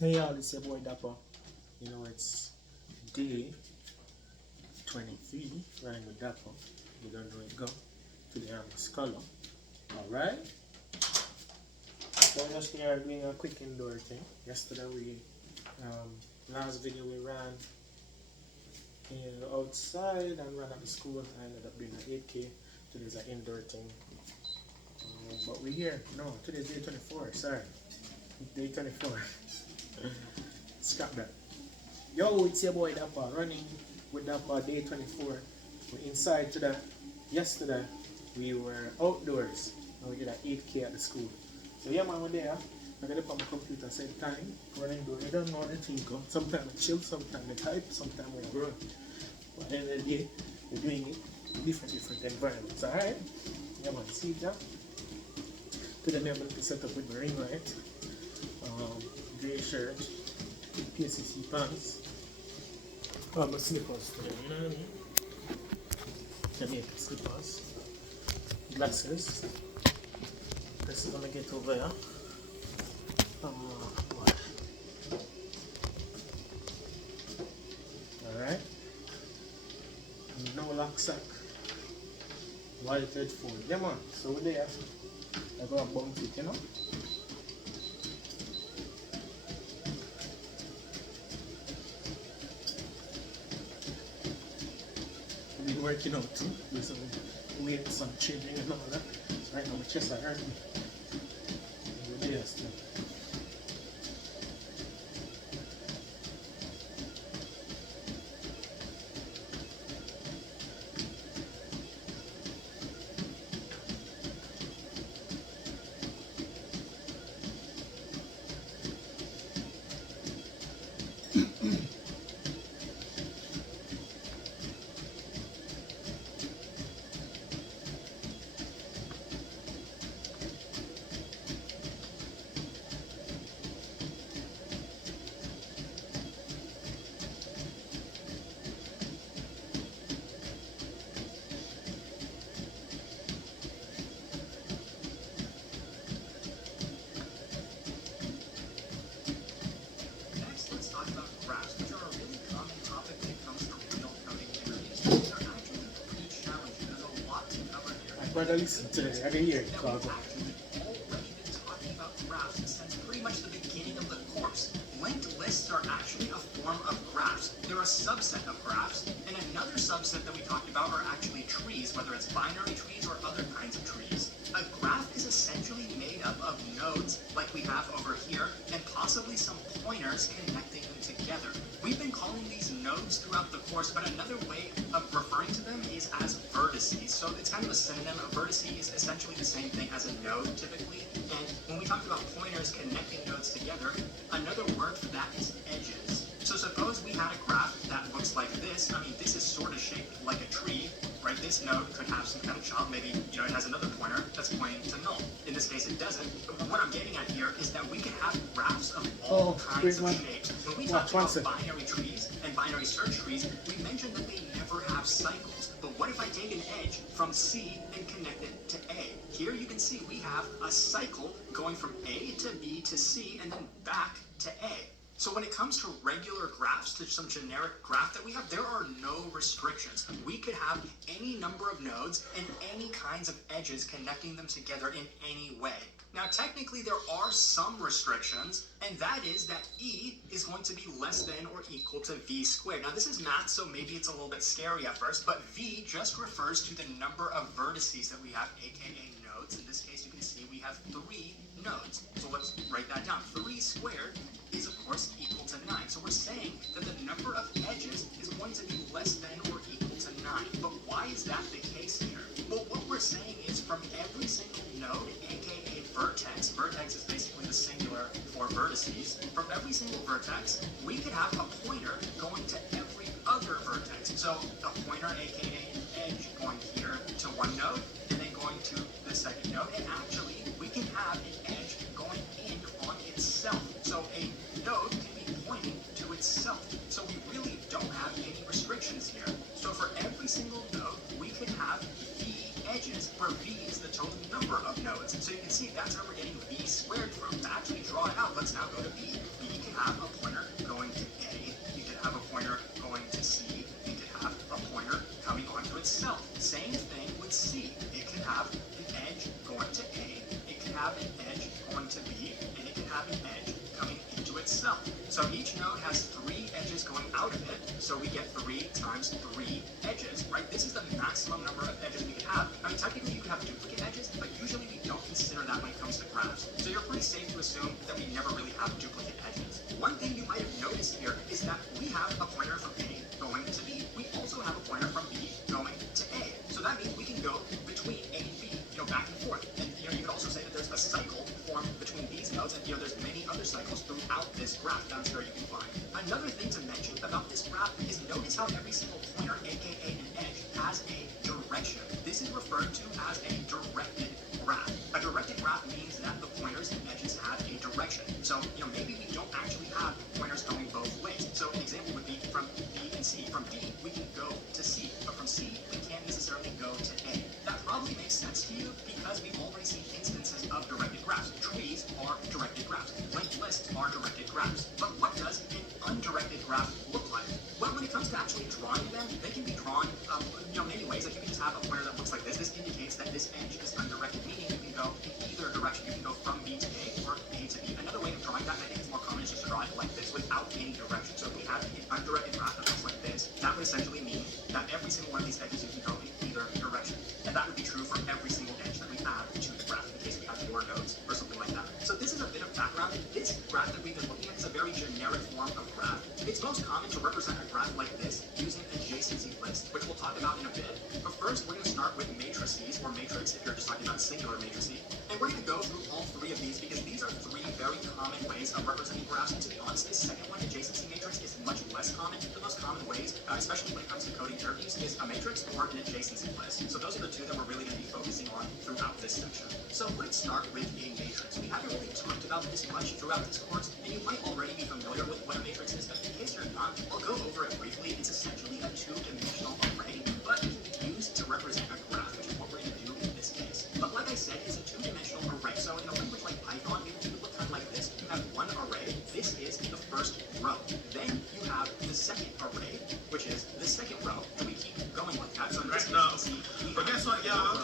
Hey y'all, it's your boy Dappa. You know, it's day 23, running with Dappa. You don't know it go. Today I'm a scholar. Alright? So I'm just here doing a quick indoor thing. Yesterday last video we ran outside and ran at the school. I ended up doing an 8K. Today's an indoor thing. But we're here. No, today's day 24, sorry. Day 24. Scrap that. Yo, it's your boy Dappa running with Dappa day 24. We're inside today. Yesterday we were outdoors and we did an 8K at the school. So yeah man, we're there. I got up on my computer and said time, running door. I don't know anything go. Sometimes I chill, sometimes I type, sometimes I run. But at the end of the day, we're doing it in different environments. Alright? Yeah man, see that? Today I'm going to set up with my ring light. Grey shirt, PSCC pants, my slippers today, Jamaican slippers, glasses. This is gonna get over here. Alright, no rucksack, white headphone. Yeah man, so we're there. I'm gonna bump it, you know. Been working out too, with some weights, some training and all that. So right now my chest are hurting. Yes. Brother, listen to this. I can hear it, Cargo. Talking about graphs since pretty much the beginning of the course. Linked lists are actually a form of graphs. They're a subset of graphs, and another subset that we talked about are actually trees, whether it's binary trees or other kinds of trees. A graph is essentially made up of nodes, like we have over here, and possibly some pointers connecting them together. We've been calling these nodes throughout the course, but another way of referring to them is as vertices. So it's kind of a synonym. A vertice is essentially the same thing as a node, typically. And when we talk about pointers connecting nodes together, another word for that is edges. So suppose we had a graph that looks like this. I mean, this is sort of shaped like a tree, right? This node could have some kind of chop. Maybe, it has another pointer that's pointing to null. In this case, it doesn't. But what I'm getting at here is that we can have graphs of all kinds of shapes. When we talk about binary trees and binary search trees, we mentioned that they never have cycles. But what if I take an edge from C and connect it to A? Here you can see we have a cycle going from A to B to C and then back to A. So when it comes to regular graphs, to some generic graph that we have, there are no restrictions. We could have any number of nodes and any kinds of edges connecting them together in any way. Now, technically, there are some restrictions, and that is that E is going to be less than or equal to V squared. Now, this is math, so maybe it's a little bit scary at first, but V just refers to the number of vertices that we have, aka nodes. In this case, you can see we have 3 nodes. So let's write that down. 3 squared is, of course, equal to 9. So we're saying that the number of edges is going to be less than or equal to 9. But why is that the case here? Well, what we're saying is from every single node, aka vertex is basically the singular for vertices, from every single vertex, we could have a pointer going to every other vertex. So a pointer, aka an edge, going here to one node, and then going to the second node, and actually, we can have an edge going in on itself. So a node can be pointing to itself. So we really don't have any restrictions here. So for every single node, we could have V edges, where V is the total number of nodes. So you can see that's how we're getting V squared from. To actually draw it out, let's now go to V. V can have So each node has 3 edges going out of it, so we get 3 times 3 edges, right? This is the maximum number of edges we can have. I mean, technically you could have duplicate edges, but usually we don't consider that when it comes to graphs. So you're pretty safe to assume that we never really have duplicate edges. One thing you might have noticed here is that we have a pointer from A going to B. We also have a pointer from B going to A. So that means we can go between A and B, back and forth. And you can also say that there's a cycle formed between these nodes, and there's many other cycles throughout this graph down here you can find. Another thing to mention about this graph is notice how every single pointer, aka an edge, has a direction. This is referred to as a directed graph. A directed graph means that the pointers and edges have a direction. So, maybe we don't actually have pointers going both ways. So an example would be from B and C. From B, we can go to C, but from C, we can't necessarily go to A. That probably makes sense to you because we've already seen instances of directed graphs. Trees are directed graphs. Linked lists are directed graphs. But what does an undirected graph look like? Well, when it comes to actually drawing them, they can be drawn, many ways. Like you can just have a pointer that looks like this. This indicates that this edge is undirected, meaning you can go in either direction. You can go from B to A or A to B. Another way of drawing that, and I think it's more common, is just to draw it like this without any direction. So if we have an undirected graph that looks like this, that would essentially mean that every single one of these edges you can go in either direction. And that would be true for every single edge that we add to the graph, in case we have more nodes or something like that. So this is a bit of background. This graph that we've been looking at is a very generic form of graph. It's most common to represent a graph like this using adjacency lists, which we'll talk about in a bit. But first, we're going to start with matrices, or matrix if you're just talking about singular matrices. And we're going to go through all 3 of these because these are 3 very common ways of representing graphs. And to be honest, this second one, adjacency matrix, is much less common. The most common ways, especially when it comes to coding interviews, is a matrix or an adjacency list. So those are the 2 that we're really going to be focusing on throughout this section. So let's start with a matrix. We haven't really talked about this much throughout this course, and you might already be familiar with what a matrix is, but in case you're not, I'll go over it briefly. It's essentially a 2-dimensional array, but it can be used to represent a graph, which is what we're going to do in this case. But like I said, it's a 2-dimensional array. So in a language like Python, it would look kind of like this. You have one array. This is the first row. Then you have the second array, which is the second row, and we keep going like that. So in this case, you can see we have 4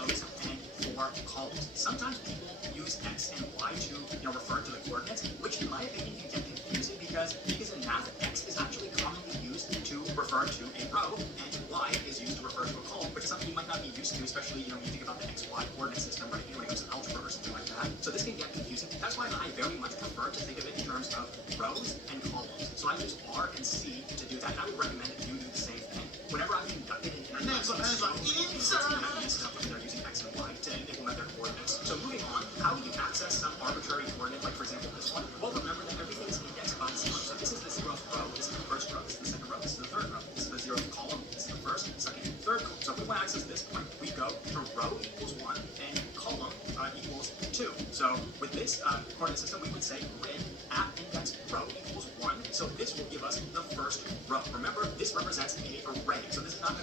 rows and 4 columns. Sometimes people use X and Y to refer to the coordinates, which in my opinion can get confusing because in math, X is actually commonly used to refer to a row, and Y is used to refer to a column, which is something you might not be used to, especially when you think about the XY coordinate system, right? When it comes to algebra or something like that. So this can get confusing. That's why I very much prefer to think of it in terms of rows and columns. So I use R and C to do that. And I would recommend that you do the same thing. Whenever I've conducted an interview, they're using X and Y to implement their coordinates. So moving on, how do you access some arbitrary coordinate, like for example this one? Well, remember that everything is indexed by 0. So this is the 0th row, this is the first row, this is the second row, this is the third row, this is the 0th column, this is the first, second, third column. So if we want to access this point, we go to row equals 1 and column equals 2. So with this coordinate system, we would say grid at index row equals 1. So this will give us the first row. Remember, this represents an array. So this is not a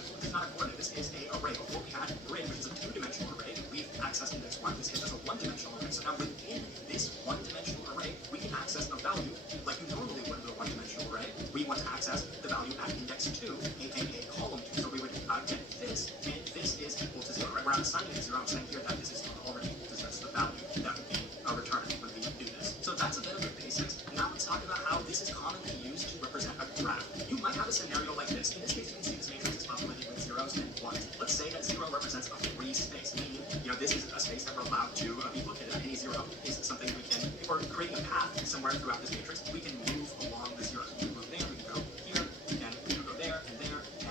coordinate, this is an array. Before we had grid, which is a 2-dimensional array, we've accessed index 1. This gives us a 1-dimensional array. So now within this 1-dimensional array, we can access a value like you normally would with a 1-dimensional array. We want to access the value at index 2, aka column 2. So we would get this, and this is equal to 0. Right? We're not assigning it 0, I'm saying here that this is already equal to 0. That's the value that would be returned when we do this. So that's a bit of the basics. Now let's talk about how this is commonly used to represent a graph. You might have a scenario like this. In this case, you can see this matrix is populated with 0s and 1s. Let's say that 0 represents a free space, meaning this is a space that we're allowed to be looked at. Any 0 is something we can, if we're creating a path somewhere throughout this matrix, we can move along the 0s. We can move there, we can go here, and we can go there,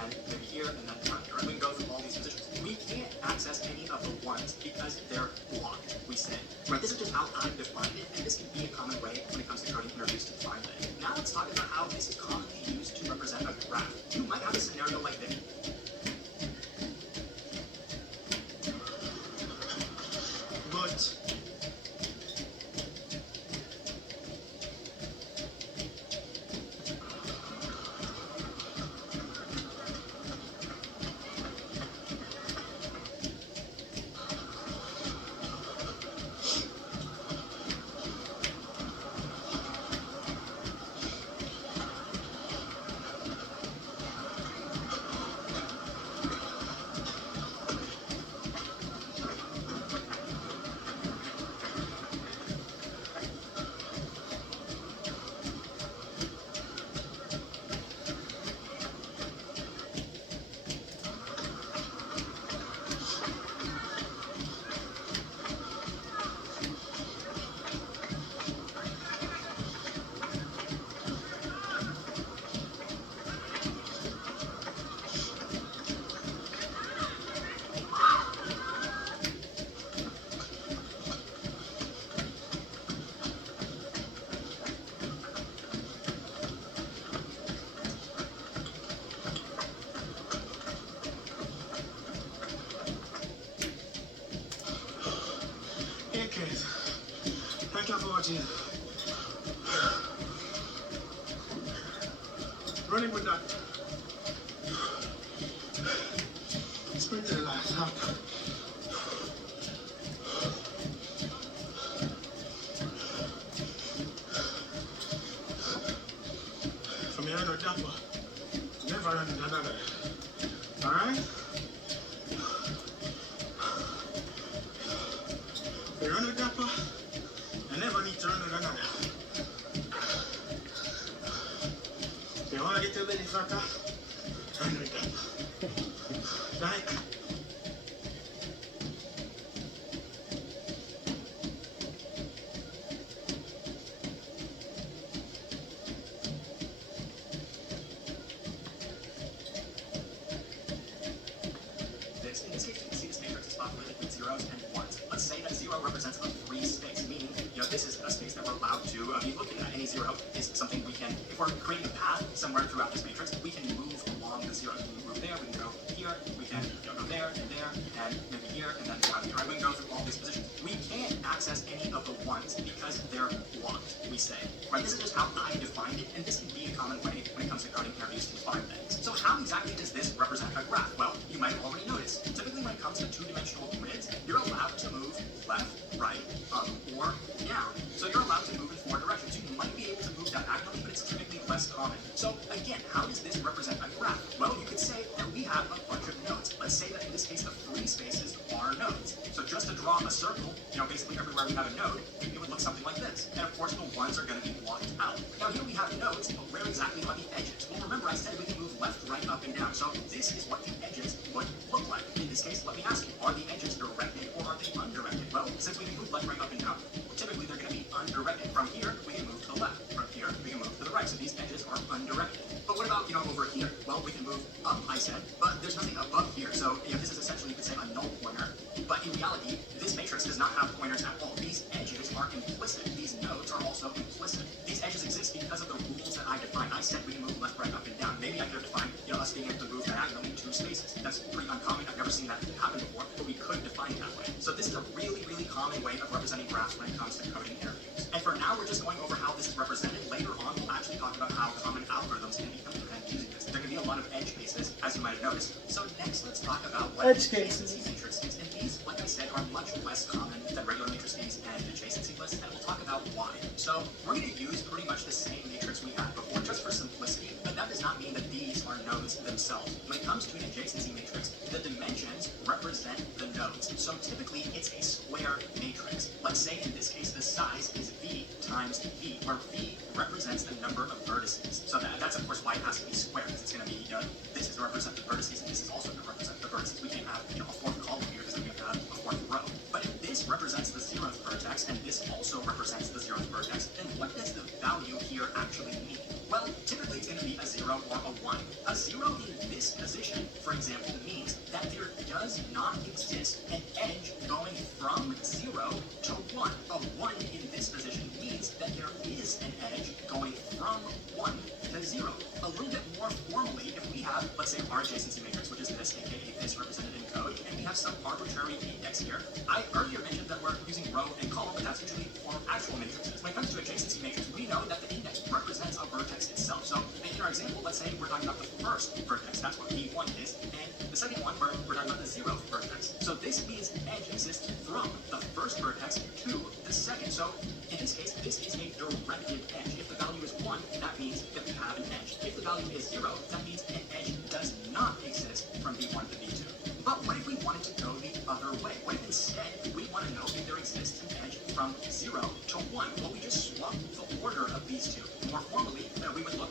and maybe here, and then down here. And we can go through all these positions. We can't access any of the 1s because they're blocked, we say. Right? This is just how I've defined it, and this can be a common way when it comes to coding interviews to define it. Now let's talk about how this is commonly used to represent a graph. You might have a scenario like this. But Running with that. Sprint to the last lap. From here to Dappa. Never run another. Alright? You run a Dappa, you never need to run with another. If you want to get your belly fatter, run with Dappa. Like, in this case, you can see this matrix is populated with zeros and ones. Let's say that zero represents a free space, meaning, this is a space that we're allowed to be looking at. Any zero is something we can, if we're creating a path somewhere throughout this matrix, we can move along the zero. We can move there, we can go here, we can go there, and maybe here, and then down here. Right? We can go through all these positions. We can't access any of the ones because they're blocked, we say. Right? This is just how I defined it, and this can be a common way when it comes to coding interviews to define things. So how exactly does this represent a graph? Well, you might have already noticed. Typically when it comes to two-dimensional grids, you're allowed to move left, right, up, or down. So you're allowed to move in 4 directions. You might be able to move diagonally, but it's typically less common. So again, how does this represent a graph? Well, you could say that we have a bunch of nodes. Let's say that in this case, the free spaces are nodes. So just to draw a circle, basically everywhere we have a node, it would look something like this. And of course, the ones are going to be blocked out. Now here we have nodes, but where exactly are the edges? Well, remember I said we can move left, right, up, and down. So this is what the edges would look like. In this case, let me ask you, are the edges directed or are they undirected? Well, since we can move left, right, up, and down, typically they're going to be undirected. From here, we can move to the left. From here, we can move to the right. So these edges are undirected. But what about, over here? Well, we can move up, I said, but there's nothing above here. So, this is essentially, you could say, a null pointer. But in reality, this matrix does not have pointers at all. These edges are implicit. These nodes are also implicit. These edges exist because of the rules that I defined. I said we can move left, right, up, and down. Maybe I could have defined, us being able to move diagonally in 2 spaces. That's pretty uncommon. I've never seen that happen before, but we could define it that way. So this is a really, really common way of representing graphs when it comes to coding interviews. And for now, we're just going over how this is represented. Later on, we'll actually talk about how common algorithms can be implemented using this. There can be a lot of edge cases, as you might have noticed. So next, let's talk about what Edge cases. adjacency matrices. And these, like I said, are much less common than regular matrices and adjacency lists, and we'll talk about why. So we're going to use pretty much the same matrix we had before, just for simplicity, but that does not mean that these are nodes themselves. When it comes to an adjacency matrix, the dimensions represent the nodes. So typically, it's a square matrix. Let's say in this case, the size is V times V, where V represents the number of vertices. So that's of course why it has to be square, because it's going to be, this is to represent the vertices, and this is also to represent the vertices. We can't have, a 4th column here, because then we have to have a 4th row. But if this represents the 0th vertex, and this also represents the 0th vertex, then what does the value here actually mean? Well, typically it's going to be a 0 or a 1. A 0 in this position, for example, means that there does not exist an edge going from 0 to 1. A 1 in this position means that there is an edge going from 1 to 0. A little bit more formally, if we have, let's say, our adjacency matrix, which is this, aka this represented in code, and we have some arbitrary index here. I earlier mentioned that we're using row and column, but that's usually for actual matrices. When it comes to adjacency matrix, we know that the index represents a vertex itself. So in our example, let's say we're talking about the first vertex, that's what V1 is, and the second one, we're talking about the 0th vertex. So this means an edge exists from the first vertex to the second. So in this case, this is a directed edge. If the value is 1, that means that we have an edge. If the value is 0, that means an edge does not exist from V1 to V2. But what if we wanted to go the other way? What if instead we want to know if there exists an edge from 0 to 1? Well, we just swap the order of these two. More formally, we would look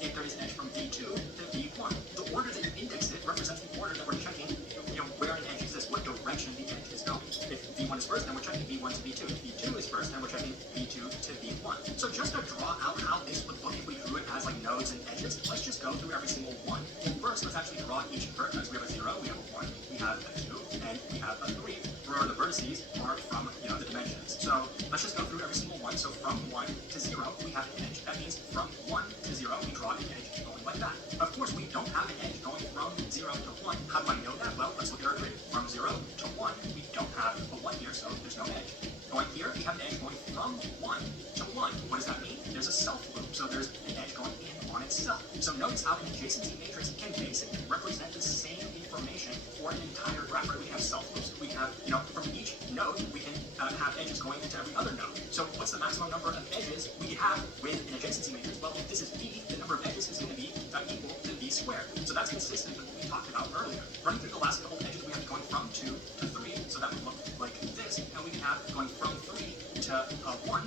if there is an edge from V2 to V1. The order that you index it represents the order that we're checking, where an edge exists, what direction the edge is going. If V1 is first, then we're checking V1 to V2. If V2 is first, then we're checking V2 to V1. So just to draw out how this would look if we drew it as like nodes and edges, let's just go through every single one. Well, first, let's actually draw each vertex. We have a 0, we have a 1, we have a 2, and we have a 3. Where the vertices are from, the dimensions. So let's just go through every single one. So from 1 to 0, we have an edge. That means from 1 to 0, we draw an edge going like that. Of course, we don't have an edge going from 0 to 1. How do I know that? Well, let's look at our grid. From 0 to 1, we don't have a 1 here, so there's no edge. Going here, we have an edge going from 1 to 1. What does that mean? There's a self loop, so there's an edge going in on itself. itself. So notice how an adjacency matrix can basically represent the same information for an entire graph. Right? We can have self loops. We have, from each node, we can have edges going into every other node. So what's the maximum number of edges we have with an adjacency matrix? Well, if this is v, the number of edges is going to be equal to v squared. So that's consistent with what we talked about earlier. Running through the last couple of edges, we have going from 2 to 3. So that would look like this. And we can have going from 3 to 1,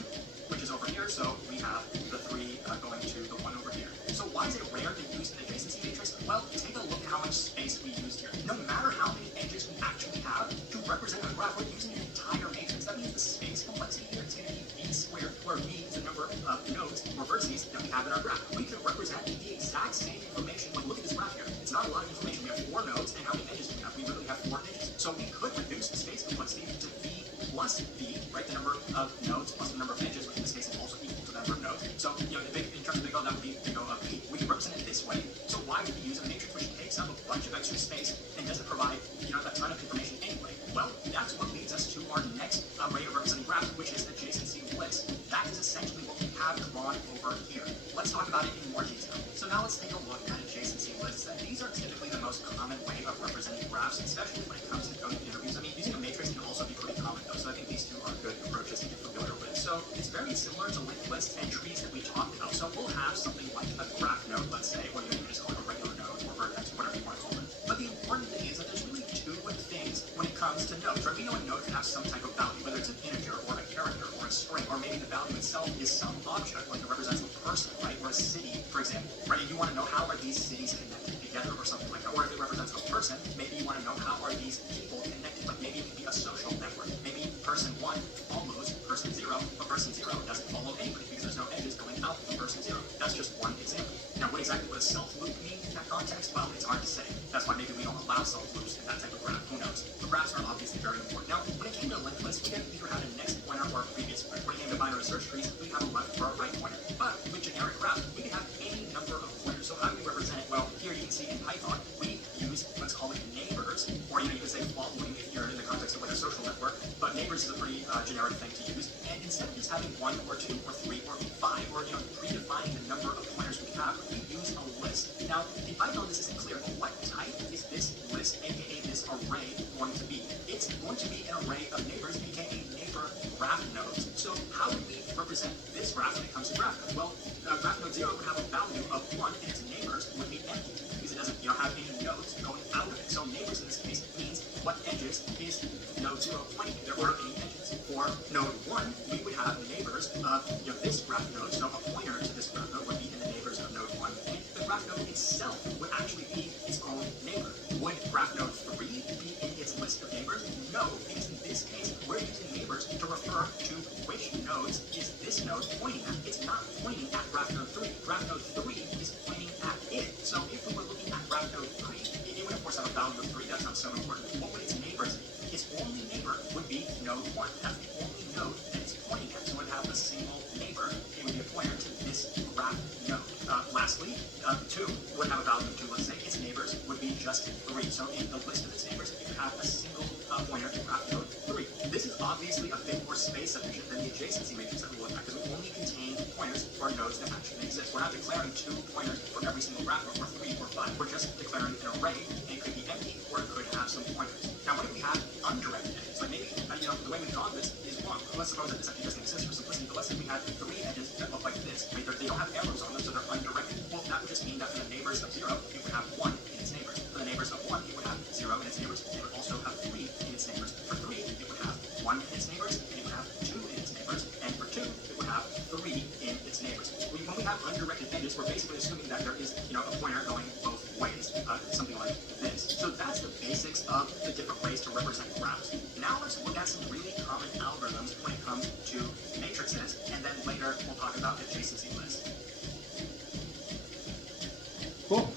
which is over here. So we have the 3 going to the 1 over here. So why is it rare to use an adjacency matrix? Well, take a look at how much space we used here. No matter how many edges we actually have to represent a graph, we're using an entire matrix. That means the space complexity here is going to be v squared, where v is the number of nodes or vertices that we have in our graph. We can represent the exact same information. Like, look at this graph here. It's not a lot of information. We have 4 nodes, and how many edges do we have? We literally have 4 edges. So we could reduce the space complexity to v plus v, right? The number of nodes plus the number of edges, which in this case is also equal to the number of nodes. So, in terms of big O, that would be big O of v. We can represent it this way. So why would we use a matrix which takes up a bunch of extra space and doesn't provide, a ton of information anyway? Well, that's what leads us to our next way of representing graphs, which is adjacency lists. That is essentially what we have drawn over here. Let's talk about it in more detail. So now let's take a look at adjacency lists. And these are typically the most common way of representing graphs, especially when it comes to coding interviews. I mean, using a matrix can also be pretty common though, so I think these two are good approaches to get familiar with. So it's very similar to linked lists and trees that we talked about. So we'll have something like a graph node, let's say, or you can just call it a regular node or vertex, whatever you want to call it. But the important thing is that there's really two things when it comes to nodes, right? We know a node can have some type of value, whether it's an integer or a character or a string, or maybe the value itself is some object, like it represents a person, right? Or a city, for example, right? And you want to know how are these cities connected together or something like that. Or if it represents a person, maybe you want to know how are these people connected. Like maybe it could be a social network. Maybe person 1 follows person 0, but person 0 doesn't follow anybody because there's no edges going out from person 0. That's just one example. Now, what exactly would a self loop mean in that context? Well, it's hard to say. That's why maybe we don't allow self loops in that type of graph. Who knows? But graphs are obviously very important. Now, when it came to linked lists, we either had a next pointer or a previous pointer. When it came to binary search trees, we have a left or a right pointer. But with generic graphs, we can have any number of pointers. So how do we represent it? Well, here you can see in Python, we use, let's call it neighbors, or you can say following if you're in the context of like a social network. But neighbors is a pretty generic thing to use. And instead of just having 1 or 2 or 3 or 5, or predefining the number of pointers we have, we use a list. Now, in Python, this isn't clear, but what type is this list, aka this array, going to be? It's going to be an array of neighbors, aka neighbor graph nodes. So how do we represent this graph when it comes to graph nodes? Well, graph node 0 would have a value of 1, and its neighbors would be empty because it doesn't have any nodes going out of it. So neighbors in this case means what edges is node 0 pointing to. There aren't any edges. For node 1, we would have neighbors of this graph node. So a pointer to this graph node would be in the neighbors of node 1. And the graph node itself would actually be its own neighbor. Would graph node 3 be in its list of neighbors? No, because in this case, we're using neighbors to refer to which nodes is this node pointing at. It's not pointing at graph node 3. Graph node 3 is pointing at it. So if we were looking at graph node 3, it would of course have a value of 3. That's not so important. What would its neighbors be? Its only neighbor would be node 1. That's the only node that it's pointing at. So it would have a single neighbor. It would be a pointer to this graph node. Lastly, 2 would have a value of 2. Let's say its neighbors would be just 3. So in the list of its neighbors, you could have a single pointer to graph node 3. This is obviously a bit more space efficient than the adjacency matrix that we look at because we only contain pointers for nodes that actually exist. We're not declaring 2 pointers for every single graph node, or 3 or 5. We're just declaring an array, and it could be empty or it could have some pointers. Now, what if we have undirected edges? Like maybe, the way we've drawn this is wrong. Let's suppose that this actually doesn't exist for simplicity, but let's say we had 3 edges that look like this. Right? They don't have arrows on them, so they're undirected. Well, that would just mean that for the neighbors of 0, it would have 1 in its neighbors. For the neighbors of 1, it would have 0 in its neighbors. It would also have 3 in its neighbors. For 3, it would have 1 in its neighbors, and it would have 2 in its neighbors. And for 2, it would have 3 in its neighbors. When we have undirected edges, we're basically assuming that there is, a pointer going both ways, something like this. So that's the basics of the different ways to represent graphs. Now let's look at some really common algorithms when it comes to matrices, and then later we'll talk about adjacency lists. Cool.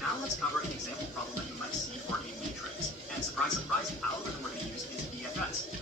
Now let's cover an example problem that you might see for a matrix. And surprise, surprise, the algorithm we're going to use is BFS.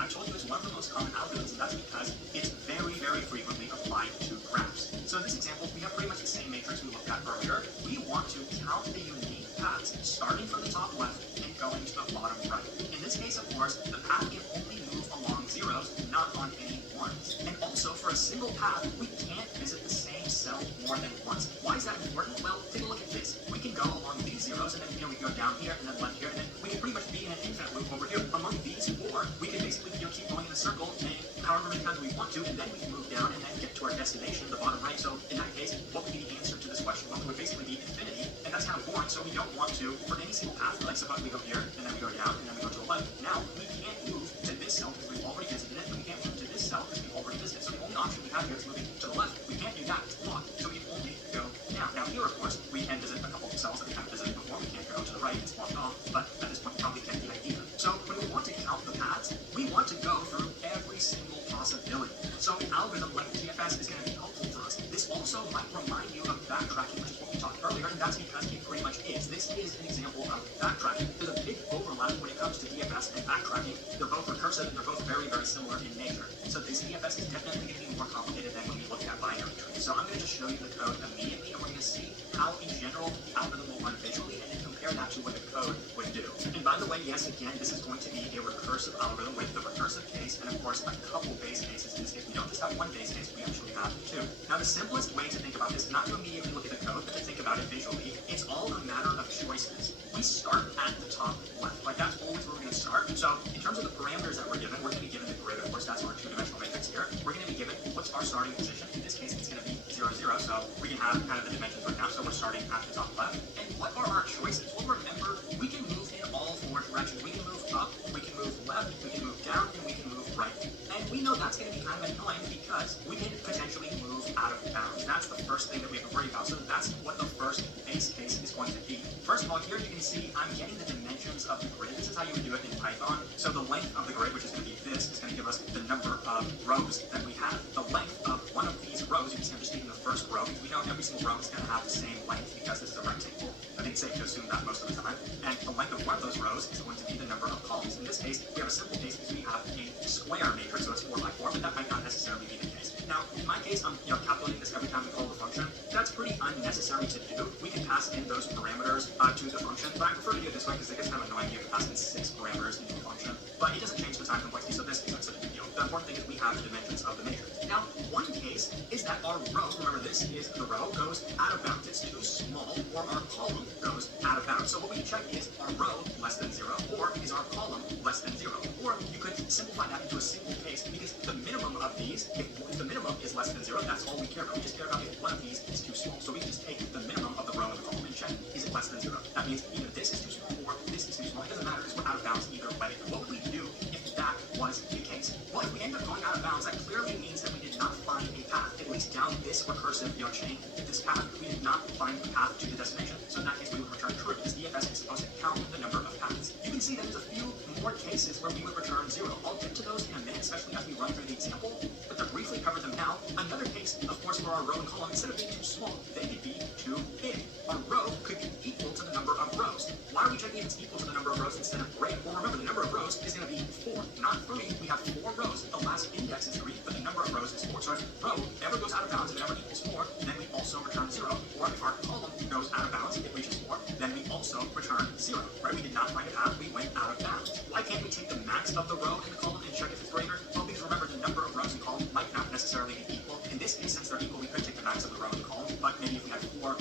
the most common algorithms, and that's because it's very, very frequently applied to graphs. So in this example, we have pretty much the same matrix we looked at earlier. We want to count the unique paths starting from the top left and going to the bottom right. In this case, of course, the path can only move along zeros, not on any ones. And also, for a single path, we can't visit the same cell more than once. Why is that important? Well, take a look at this. We can go along these zeros, and then we go down here, and then left here, and then we can pretty much be in an infinite loop over here. Among these four, we can basically keep going in a circle, and however many times we want to, and then we can move down and then get to our destination, the bottom right. So in that case, what would be the answer to this question? Well, it would basically be infinity, and that's kind of boring, so we don't want to, for any single path, like suppose we go here, and then we go down, and then we go to the left. Now, we can't move to this cell because we've already visited it, and we can't move to this cell because we've already visited it. So the only option we have here is moving to the left. We can't do that, it's blocked, so we can only go down. Now here, of course, we can visit a couple of cells that we haven't visited before. We can't go to the right, it's blocked off, but at this point, you probably get the idea. So when we want to count the paths, we want to go through every single possibility. So an algorithm like DFS is going to be helpful for us. This also might remind you of backtracking, which is what we talked earlier, and that's because it pretty much is. This is an example of backtracking. There's a big overlap when it comes to DFS and backtracking. They're both recursive and they're both very, very similar in nature. So this DFS is definitely going to be more complicated than when we looked at binary trees. So I'm going to just show you the code immediately, and we're going to see how, in general, the algorithm will run visually, and then compare that to what the code would do. And by the way, yes, again, this is going to be a recursive algorithm with the recursive case, and of course, a couple base cases. In this case, we don't just have one base case, we actually have two. Now, the simplest way to think about this, not to immediately look at the code, but to think about it visually, it's all a matter of choices. We start at the top left. Like, that's always where we're going to start. So, in terms of the parameters that we're given, we're going to be given the grid. Of course, that's our two-dimensional matrix here. We're going to be given what's our starting position. In this case, it's going to be 0, 0. So, we can have kind of the dimensions right now. So, we're starting at the top left. And what are our choices? Well, remember, we can move in all four directions. We can move up, we can move left, we can move down, and we can move right. And we know that's going to be kind of annoying because we can potentially move out of bounds. That's the first thing that we have to worry about. So that's what the first base case is going to be. First of all, here you can see I'm getting the dimensions of the grid. This is how you would do it in Python. So the length of the grid, which is going to be this, is going to give us the number of rows that we have. The length of one of these rows, you can see I'm just taking the first row because we know every single row is going to have the same length because this is a rectangle. I think it's safe to assume that most of the time. And the length of one of those rows is going to be the number of columns. In this case, we have a simple case because we have a square matrix, so it's 4 by 4, but that might not necessarily be the case. Now, in my case, I'm calculating this every time we call the function. That's pretty unnecessary to do. We can pass in those parameters to the function, but I prefer to do it this way because it gets kind of annoying. You have to pass in 6 parameters into the function, but it doesn't change the time complexity, so this isn't such a big deal. The important thing is we have the dimensions of the matrix. Now, one case is that our row, remember this is the row, goes out of bounds. It's too small, or our column goes out of bounds. So what we can check is our row less than 0, or is our column less than 0. Or you could simplify that into a single case because the minimum of these, if the minimum is less than 0, that's all we care about. We just care about if one of these is too small. So we can just take the minimum of the row and the column and check, is it less than 0? That means either this is too small or this is too small. It doesn't matter because we're out of bounds either way. What would we do if that was the case? Well, if we end up going out of bounds, that clearly means that we did not find a path, at least down this recursive chain, this path. We did not find a path to the destination. So in that case, we would return true because DFS is supposed to count the number of paths. You can see that there's a few more cases where we would return 0. I'll get to those in a minute, especially as we run through the example, but to briefly cover them now, another case, of course, for our row and column, instead of being too small, they could be too big. Our row could be equal to the number of rows. Why are we checking if it's equal to the number of rows instead of greater? Well, remember, the number of rows is going to be 4, not 3. We have 4 rows. The last index is 3, but the number of rows is 4. So if row ever goes out of bounds, if it ever equals 4, then we also return 0. Or if our column goes out of bounds, if it reaches 4, then we also return 0. Right? We did not find a path. We went out of bounds. Why can't we take the max of the row and the column and check if it's greater? Well, because remember, the number of rows and column might not necessarily be equal. In this case, since they're equal, we could take the max of the row and the column, but maybe if we had 4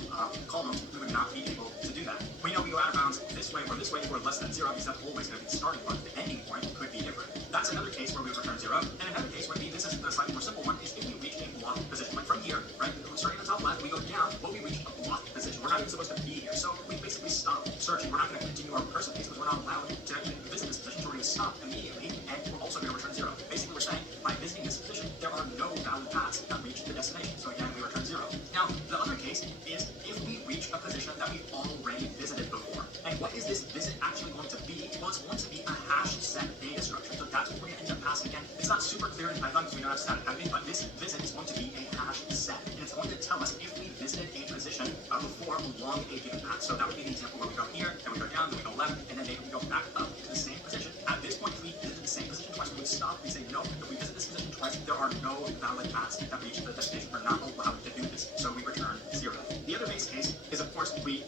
columns, we would not be able to do that. We know we go out of bounds this way or less than 0, because that's always going to be the starting point. The ending point could be different. That's another case where we return 0. And another case would be, this is the slightly more simple one, is if we reach a block position. Like from here, right? Starting at the top left, we go down, but we reach a block position. We're not even supposed to be here. So we basically stop searching. We're not going to continue our recursive case because we're not allowed to actually visit this position. So we're going to stop immediately, and we're also going to return 0. Basically, we're saying, by visiting this position, there are no valid paths that reach the destination. So again, we return 0. Now, the other case is if we reach a position that we've already visited before. And what is this visit actually going to be? Well, it's going to be a hash set data structure. So that's what we're going to end up passing. Again, it's not super clear in Python because we don't have static typing, but this visit is going to be a hash set. And it's going to tell us if we visited a position before along a given path. So that would be the example where we go here, then we go down, then we go left, and then maybe we go back up to the same position. At this point, if we visited visit the same position twice, we would stop and say, no, if we visit this position twice, there are no valid paths that reach the destination. We're not allowed to do this. So we return 0. The other base case is, of course, we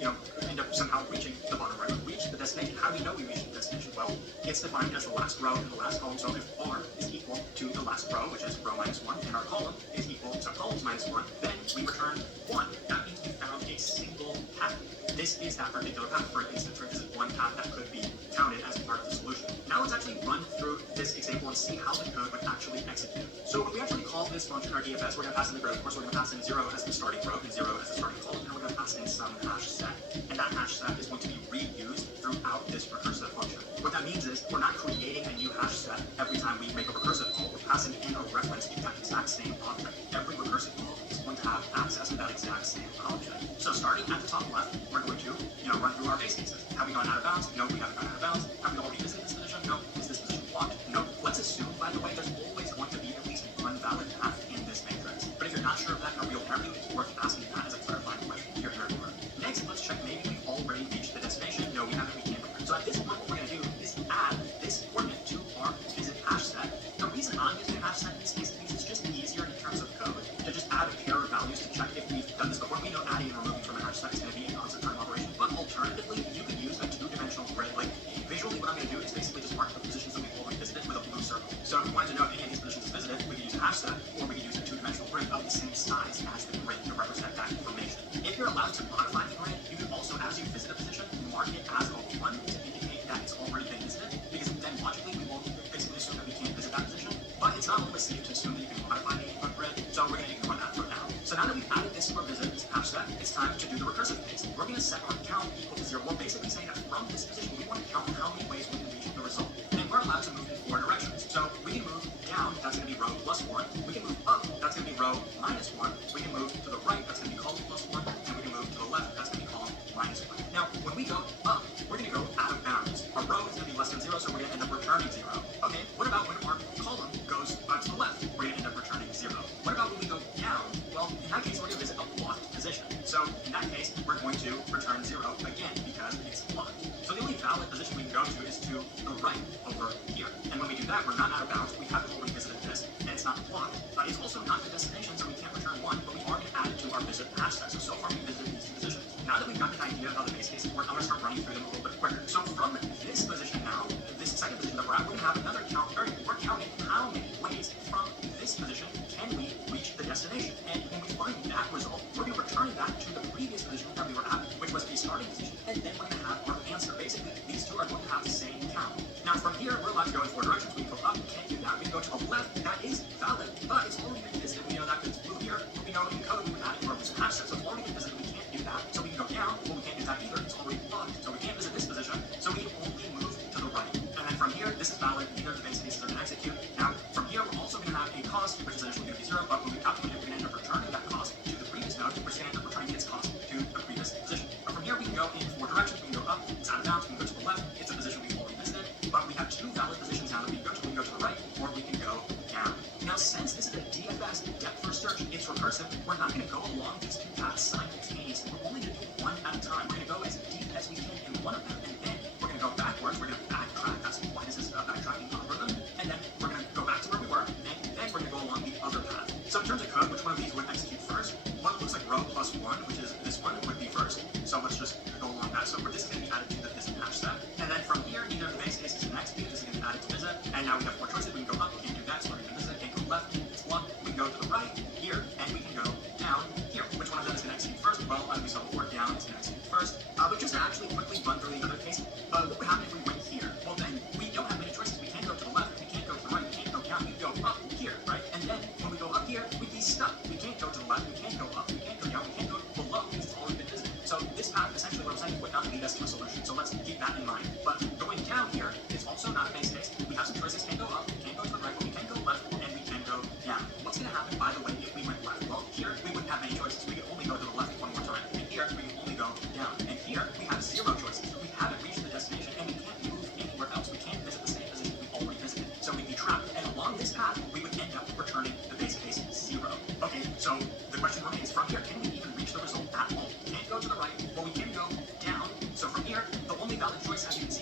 end up somehow reaching the bottom right. We reach the destination. How do we know we reached the destination? Well, it's defined as the last row in the last column. So if R is equal to the last row, which is row minus 1, and our column is equal to columns minus 1, then we return 1. That means we found a single path. This is that particular path. For instance, this is one path that could be counted as part of the solution. Now let's actually run through this example and see how the code would actually execute. So when we actually call this function our DFS, we're going to pass in the growth. Of course, we're going to pass in 0 as the starting row and 0 as the starting column, and we're going to pass in some hash set. And that hash set is going to be reused throughout this recursive function. What that means is we're not creating a new hash set every time we make a recursive call. We're passing in a reference to that exact same object. Every recursive call is going to have access to that exact same object. So starting at the top left, we're going to run through our base cases. Have we gone out of bounds? No, we haven't gone out of bounds. Have we already visited this position? No. Is this position blocked? No. Let's assume, by the way, there's always going to be at least one valid path in this matrix. But if you're not sure of that in a real interview, it's worth asking that as a clarifying question to your interviewer. Next, let's check maybe we've already reached the destination. No, we haven't. We can't return. So at this point, what we're going to do is add this coordinate to our visit hash set. The reason I'm using a hash set in this case is because it's just easier in terms of code to just add a pair of values to check if we've done this before. We know adding and removing from a hash set is going to be a constant time operation. But alternatively, you could use a two-dimensional grid. Like visually, what I'm going to do is basically just mark the positions that we've already visited with a blue circle. So if we wanted to know if any of these positions is visited, we could use a hash set, or we could use a two-dimensional grid of the same size as the grid to represent that information. If you're allowed to modify the grid, you can also, as you visit a position, mark it as a 1 to indicate that it's already been visited, because then logically we won't basically assume that we can't visit that position. But it's not always safe to assume that you can modify the input grid, so we're going to ignore that for now. So now that we've added this to our visit, this hash set, it's time to do the recursive case. We're going to set our count equal to 0. We're basically saying that from this position, we want to count how many ways we can reach the result. And we're allowed to move in 4 directions. So we can move down, that's going to be row plus 1. We can move up, that's going to be row minus 1. We can move to the right, that's going to be column plus 1. And we can move to the left, that's going to be column minus 1. Now, when we go up, we're going to go out of bounds. Our row is going to be less than 0, so we're going to end up returning 0. Okay? What about when our column goes to the left? We're going to end up returning 0. What about when we go down? Well, in that case, we're going to visit a blocked position. So in that case, we're going to return 0 again because it's blocked. So the only valid position we can go to is to the right over here. And when we do that, we're not out of bounds. We haven't already visited this, and it's not blocked. It's also not the destination, so we can't return 1, but we are going to add it to our visit hash set. So far we visited these two positions. Now that we've got an idea of how the base cases work, I'm going to start running through them a little bit quicker. So from this position now, this second position that we're at, we're going to have another count variable. We're counting how many ways from this position can we reach the destination. And when we find that result, we're going to return that to the previous position that we were at, which was the starting position, and then we're going to have our answer. Basically, these two are going to have the same count. Now from here, we're allowed to go in 4 directions. We can go up, we can't do that. We can go to the left, that is valid, but it's already been visited. We know that because it's blue here. We know in code we would add it to our visit hash set, so it's already been visited. We can't do that. So we can go down, well, we can't do that either. It's already blocked. So we can't visit this position, so we can only move to the right. And then from here, this is valid. Either of the base cases are going to execute. Now, from here, we're also going to have a cost, which is initially going to be 0, but when we calculate it, we're going to end up returning that cost to the previous node, which is going to end up returning its cost to the previous position. But from here, we can go in 4 directions. We can go up, it's out of bounds. We can go to the left, it's a position we've already visited. But we have 2 valid positions now that we can go to. We can go to the right, or we can go down. Now, since this is a DFS, depth first search, it's recursive, we're not going to go along these 2 paths simultaneously. We're only going to do one at a time. We're going to go as deep as we can in one of them, and then we're going to go backwards. We're going to backtrack. That's why this is a backtracking algorithm. And then we're going to go back to where we were, and then we're going to go along the other path. So in terms of code, which one of these would execute first? One looks like row plus 1, which is this one, would be first. So let's just go along that. So this is going to be added to the visit hash set. And then from here, either the base case is going to execute, this is going to be added to visit. And now we have 4 choices. We can go up, we can't do that, so we're going to visit, can't go left, it's blocked. We can go to the right here, and we can go down here. Which one of them is going to execute first? Well, as we saw before, down is going to execute first. But just to actually quickly run through the other case, what would happen if we went here? Well, then we don't have many choices. We can't go to the left, we can't go to the right, we can't go down, we can go up here, right? And then when we go up here, we'd be stuck. We can't go to the left, we can't go up, we can't go down, we can't go below because it's already been visited. So this path, essentially what I'm saying, would not lead us to a solution. So let's keep that in mind. But going down here is also not a base case. We have some choices. Can't go up, we can't go to the right, but we can go left, and we can go down. What's going to happen, by the way, if we went left? Well, here we wouldn't have many choices. We could only go to the left one more time. And here we can only go down. And here we have 0 choices. We haven't reached the destination, and we can't move anywhere else. We can't visit the same position we've already visited. So we'd be trapped. And along this path, we would end up returning the base case 0. Okay, so the question remains, from here, can we even reach the result at all? We can't go to the right, or we can go down. So from here, the only valid choice, as you can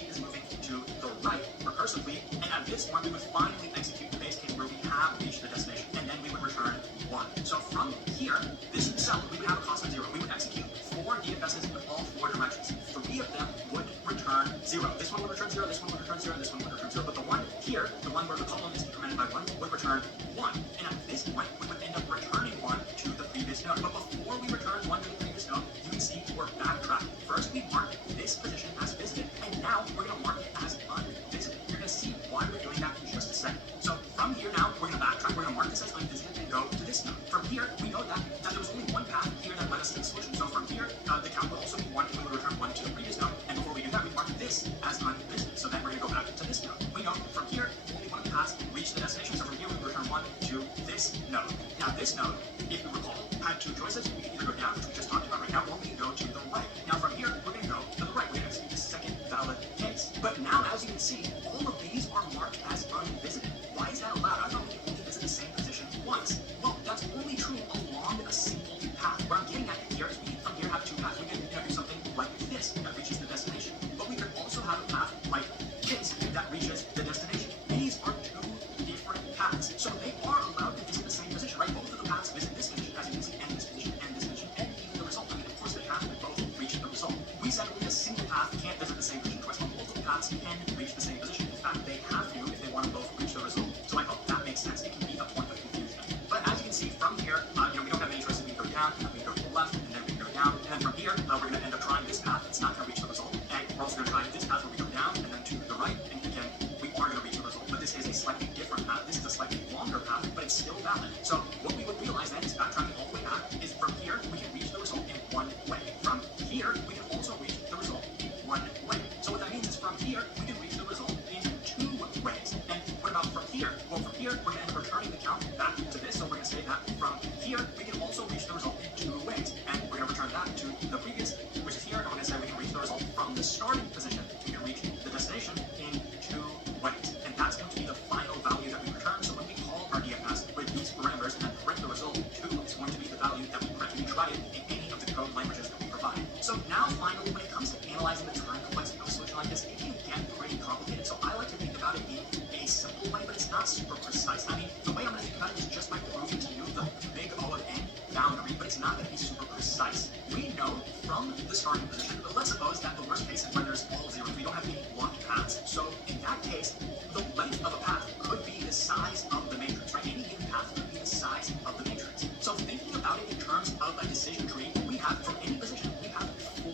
So from here, this cell, we would have a cost of 0. We would execute 4 DFSs in all 4 directions. 3 of them would return 0. This one would return 0, this one would return 0, this one would return 0. But the one here, the one where the column is incremented by 1, would return 1. And at this point, we would end up returning 1 to the previous node. But before we return 1 to the previous node, you can see we're backtracking. First, we marked this position as visited, and now we're going to mark it as unvisited. You're going to see why we're doing that in just a second. So from here now, we're going to backtrack. We're going to mark this as unvisited and go to this node. From here, we know that there was only one path here that led us to the solution. So from here, the count would also be 1, and we would return 1 to the previous node. And before we do that, we mark this as unvisited. So then we're going to go back to this node. We know from here, only one of the paths reached the destination. So from here, we would return 1 to this node. Now this node, if you recall, had 2 choices. We can either go down, which we just talked about right now, or we can go to the right. Now from here, we're going to go to the right. We're going to execute the second valid case. But now, as you can see, all of these are marked as unvisited. Why is that allowed? I thought we could only visit the same position once. Well, that's only true along a single path. What I'm getting at here is we from here have 2 paths. We can do something like this that reaches the destination. But we could also have a path like this that reaches the destination. These are 2 different paths. So they are allowed to visit the same position, right? Both of the paths visit this position, as you can see, and this position, and this position, and even the result. I mean, of course, they have to both reach the result. We said only a single path can't visit the same position twice, but multiple paths can reach the same position. In fact, they have to if they want to both reach the result. So I hope that makes sense. It can be a point of confusion. But as you can see from here, we don't have any choices. We can go down, we can go to the left, and then we can go down. And then from here, we're going to end up trying this path. It's not going to reach the result. And we're also going to try this path where we go down, and then to the right. And again, we are going to reach the result. But this is a slightly different path. This is a slightly longer path, but it's still valid. So what we would realize then is backtracking all the way back is from here, we can reach the result in one way. From here, we can also reach the result in one way. So what that means is from here, we can reach the result in 2 ways. And what about from here? Well, from here, we're going to end up returning the count back to this. So we're going to say that from here, we can also reach the result in 2 ways. And we're going to return that to the previous, which is here. And we're going to say we can reach the result from the starting position. We can reach the destination in 2 ways. And that's going to be the final value that we return. So when we call our DFS with these parameters and then print the result, 2 is going to be the value that we print. We try it in any of the code languages that we provide. So now finally, when it comes to analyzing the time complexity of a solution like this, it can get pretty complicated. So I like to think about it in a simple way, but it's not super precise. I mean, the way I'm going to think about it is just by proving to you the big O of n boundary, but it's not going to be super precise. We know from the starting position, but let's suppose that the worst case is where there's all zeros. We don't have any blocked paths. So in that case, the length of a path could be the size of the matrix, right? Any given path could be the size of the matrix. So thinking about it in terms of a decision tree, we have, from any position, we have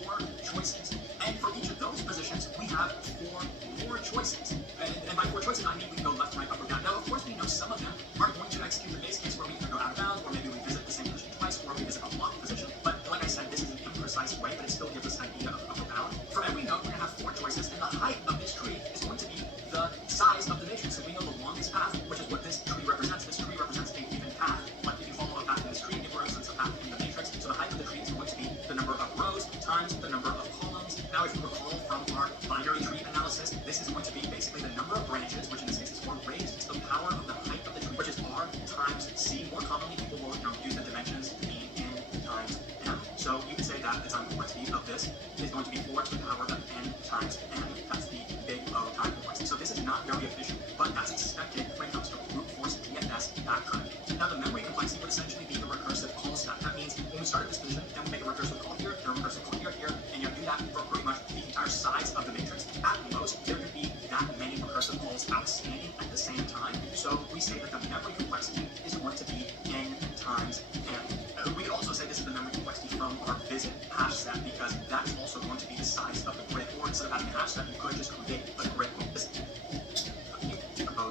4 choices. And for each of those positions, we have 4 more choices. And by 4 choices, I mean we can go left, right, up, or down. Now, of course, we know some of them are going to execute the base case where we either go out of bounds, or maybe we visit the same position twice, or we visit a blocked position. But like I said, this is an imprecise way, but it still gives us an idea of a bound. For every node, we're going to have 4 choices, and the height of this tree is going to be the size of the matrix. So we know the longest path, which is what this tree represents. This tree represents a given path. But if you follow a path in this tree, it represents a path in the matrix. So the height of the tree is going to be the number of rows times the number of columns. Now, if you recall from our binary tree analysis, this is going to be basically the number of branches, which in this case is 4 raised to the power of the height of the tree, which is r times c. More commonly, people will use the dimensions being n times m. So you can say that the time complexity of this is going to be 4 to the power of n times m. That's the big O time complexity. So this is not very efficient, but that's expected when it comes to brute force DFS backtracking. Now, the memory complexity would essentially be the recursive call stack. That means when we start at this position, then we make a recursive call here, then a recursive call here, and you do that for pretty much the entire size of the matrix. At most, there could be that many recursive calls outstanding at the same time. So we say that the memory complexity is going to be n times m. We could also say this is the memory complexity from our visit hash set, because that's also going to be the size of the grid. Or instead of having a hash set, you could just create a grid with this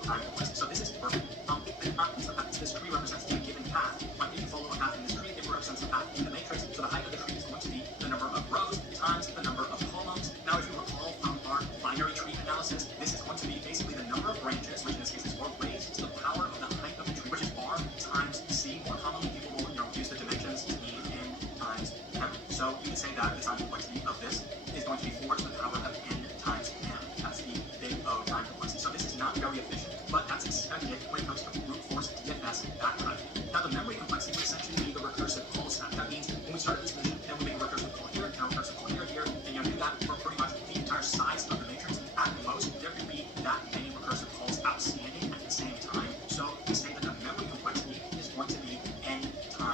time complexity. So this is perfect. This tree represents a given path. When you follow a path in this tree, it represents a path in the matrix. So the height of the tree is going to be the number of rows times the number of columns. Now, if you recall from our binary tree analysis, this is going to be basically the number of branches, which in this case is 4 raised to the power of the height of the tree, which is r times c. More commonly, people will use the dimensions to mean n times m. So you can say that the time complexity of this is going to be 4 to the power of n times m. That's the big O time complexity. So this is not very efficient, but that's expected when it comes to brute force DFS backtracking. Now, the memory complexity would essentially be the recursive call stack. That means when we start at this position, then we make a recursive call here, and a recursive call here, and you do that for pretty much the entire size of the matrix. At most, there could be that many recursive calls outstanding at the same time. So we say that the memory complexity is going to be n times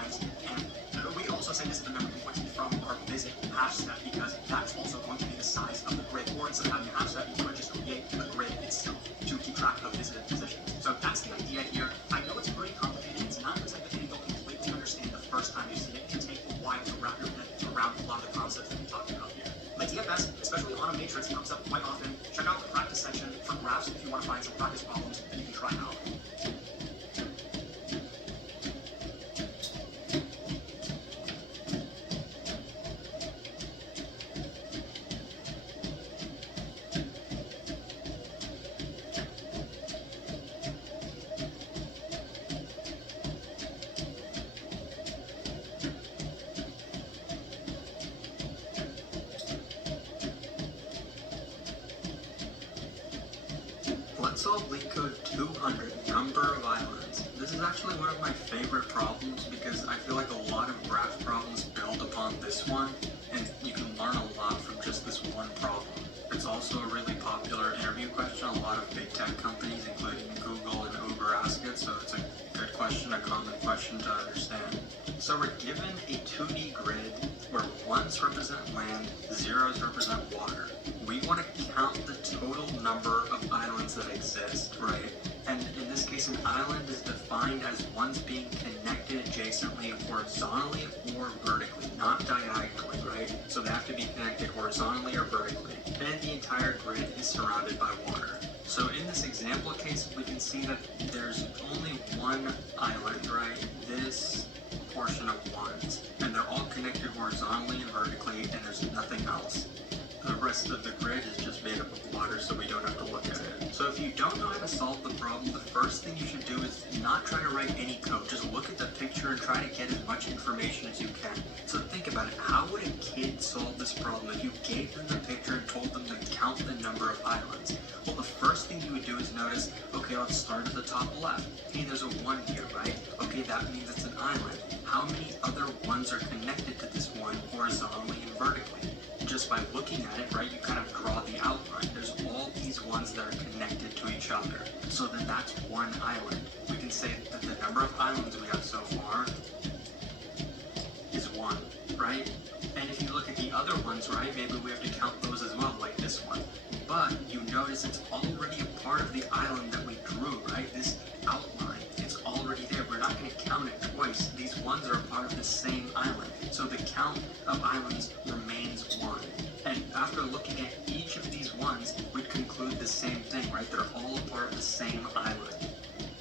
question, a common question to understand. So we're given a 2D grid where ones represent land, zeros represent water. We want to count the total number of islands that exist, right? And in this case, an island is defined as ones being connected adjacently horizontally or vertically, not diagonally, right? So they have to be connected horizontally or vertically. And the entire grid is surrounded by water. So in this example case, we can see that there's only one island, right? This portion of ones. And they're all connected horizontally and vertically, and there's nothing else. The rest of the grid is just made up of water, so we don't have to look at it. So if you don't know how to solve the problem, the first thing you should do is not try to write any code. Just look at the picture and try to get as much information as you can. So think about it. How would a kid solve this problem if you gave them the picture and told them to count the number of islands? Well, the first thing you would do is notice, okay, let's start at the top left. Hey, there's a 1 here, right? Okay, that means it's an island. How many other ones are connected to this one horizontally and vertically? Just by looking at it, right, you kind of draw the outline. There's all these ones that are connected to each other. So then that's one island. We can say that the number of islands we have so far is 1, right? And if you look at the other ones, right, maybe we have to count those as well, like this one. But you notice it's already a part of the island that we drew, right? This outline, it's already there. We're not going to count it twice. These ones are a part of the same island. So the count of islands remains 1. And after looking at each of these ones, we'd conclude the same thing, right? They're all a part of the same island.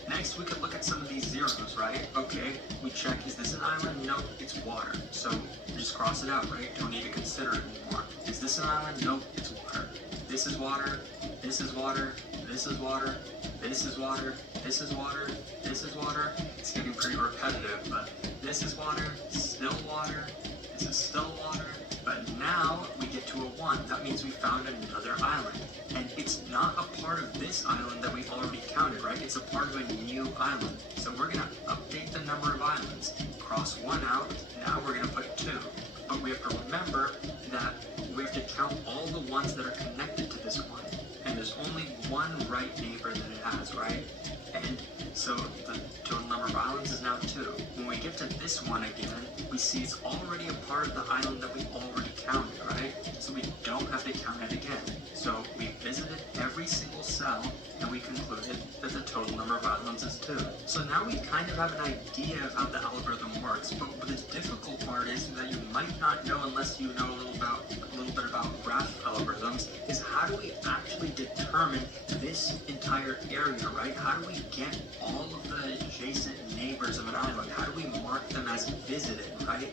Next, we could look at some of these zeros, right? Okay, we check, is this an island? Nope, it's water. So just cross it out, right? Don't need to consider it anymore. Is this an island? Nope, it's water. This is water, this is water, this is water, this is water, this is water, this is water. It's getting pretty repetitive, but this is water, still water, this is still water. But now we get to a 1. That means we found another island. And it's not a part of this island that we already counted, right? It's a part of a new island. So we're going to update the number of islands. Cross 1 out. Now we're going to put 2. But we have to remember that we have to count all the ones that are connected to this one. And there's only one right neighbor that it has, right? And so the total number of islands is now 2. When we get to this one again, we see it's already a part of the island that we already counted, right? So we don't have to count it again. So we visited every single cell and we concluded that the total number of islands is 2. So now we kind of have an idea of how the algorithm works, but the difficult part is that you might not know unless you know a little bit about graph algorithms, is how do we actually determine this entire area, right? How do we get all of the adjacent neighbors of an island? How do we mark them as visited, right?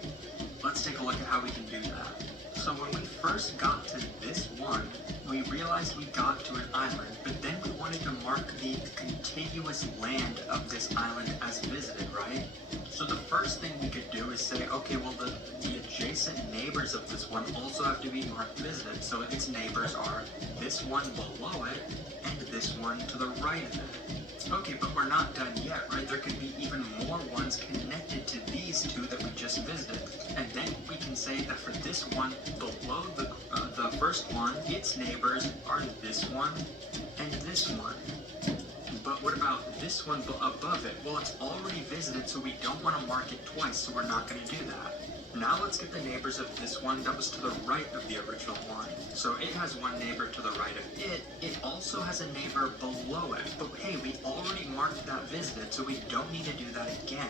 Let's take a look at how we can do that. So when we first got to this one, we realized we got to an island, but then we wanted to mark the contiguous land of this island as visited, right? So the first thing we could do is say, okay, well the adjacent neighbors of this one also have to be marked visited. So its neighbors are this one below it and this one to the right of it. Okay, but we're not done yet, right? There could be even more ones connected to these two that we just visited. And then we can say that for this one, below the first one, its neighbors are this one and this one. But what about this one above it? Well, it's already visited, so we don't want to mark it twice, so we're not going to do that. Now let's get the neighbors of this one that was to the right of the original one. So it has one neighbor to the right of it. It also has a neighbor below it. But hey, we already marked that visited, so we don't need to do that again.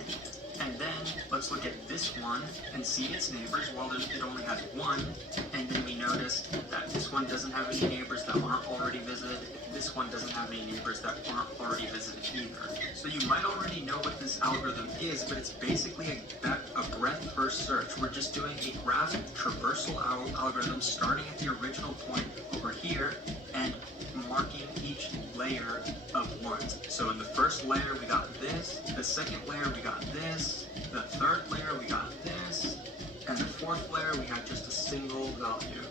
And then let's look at this one and see its neighbors. Well, it only has one. And then we notice that this one doesn't have any neighbors that aren't already visited. This one doesn't have any neighbors that aren't already visited either. So you might already know what this algorithm is, but it's basically a breadth first search. We're just doing a graph traversal algorithm starting at the original point over here and marking each layer of ones. So in the first layer we got this, the second layer we got this, the third layer we got this, and the fourth layer we had just a single value.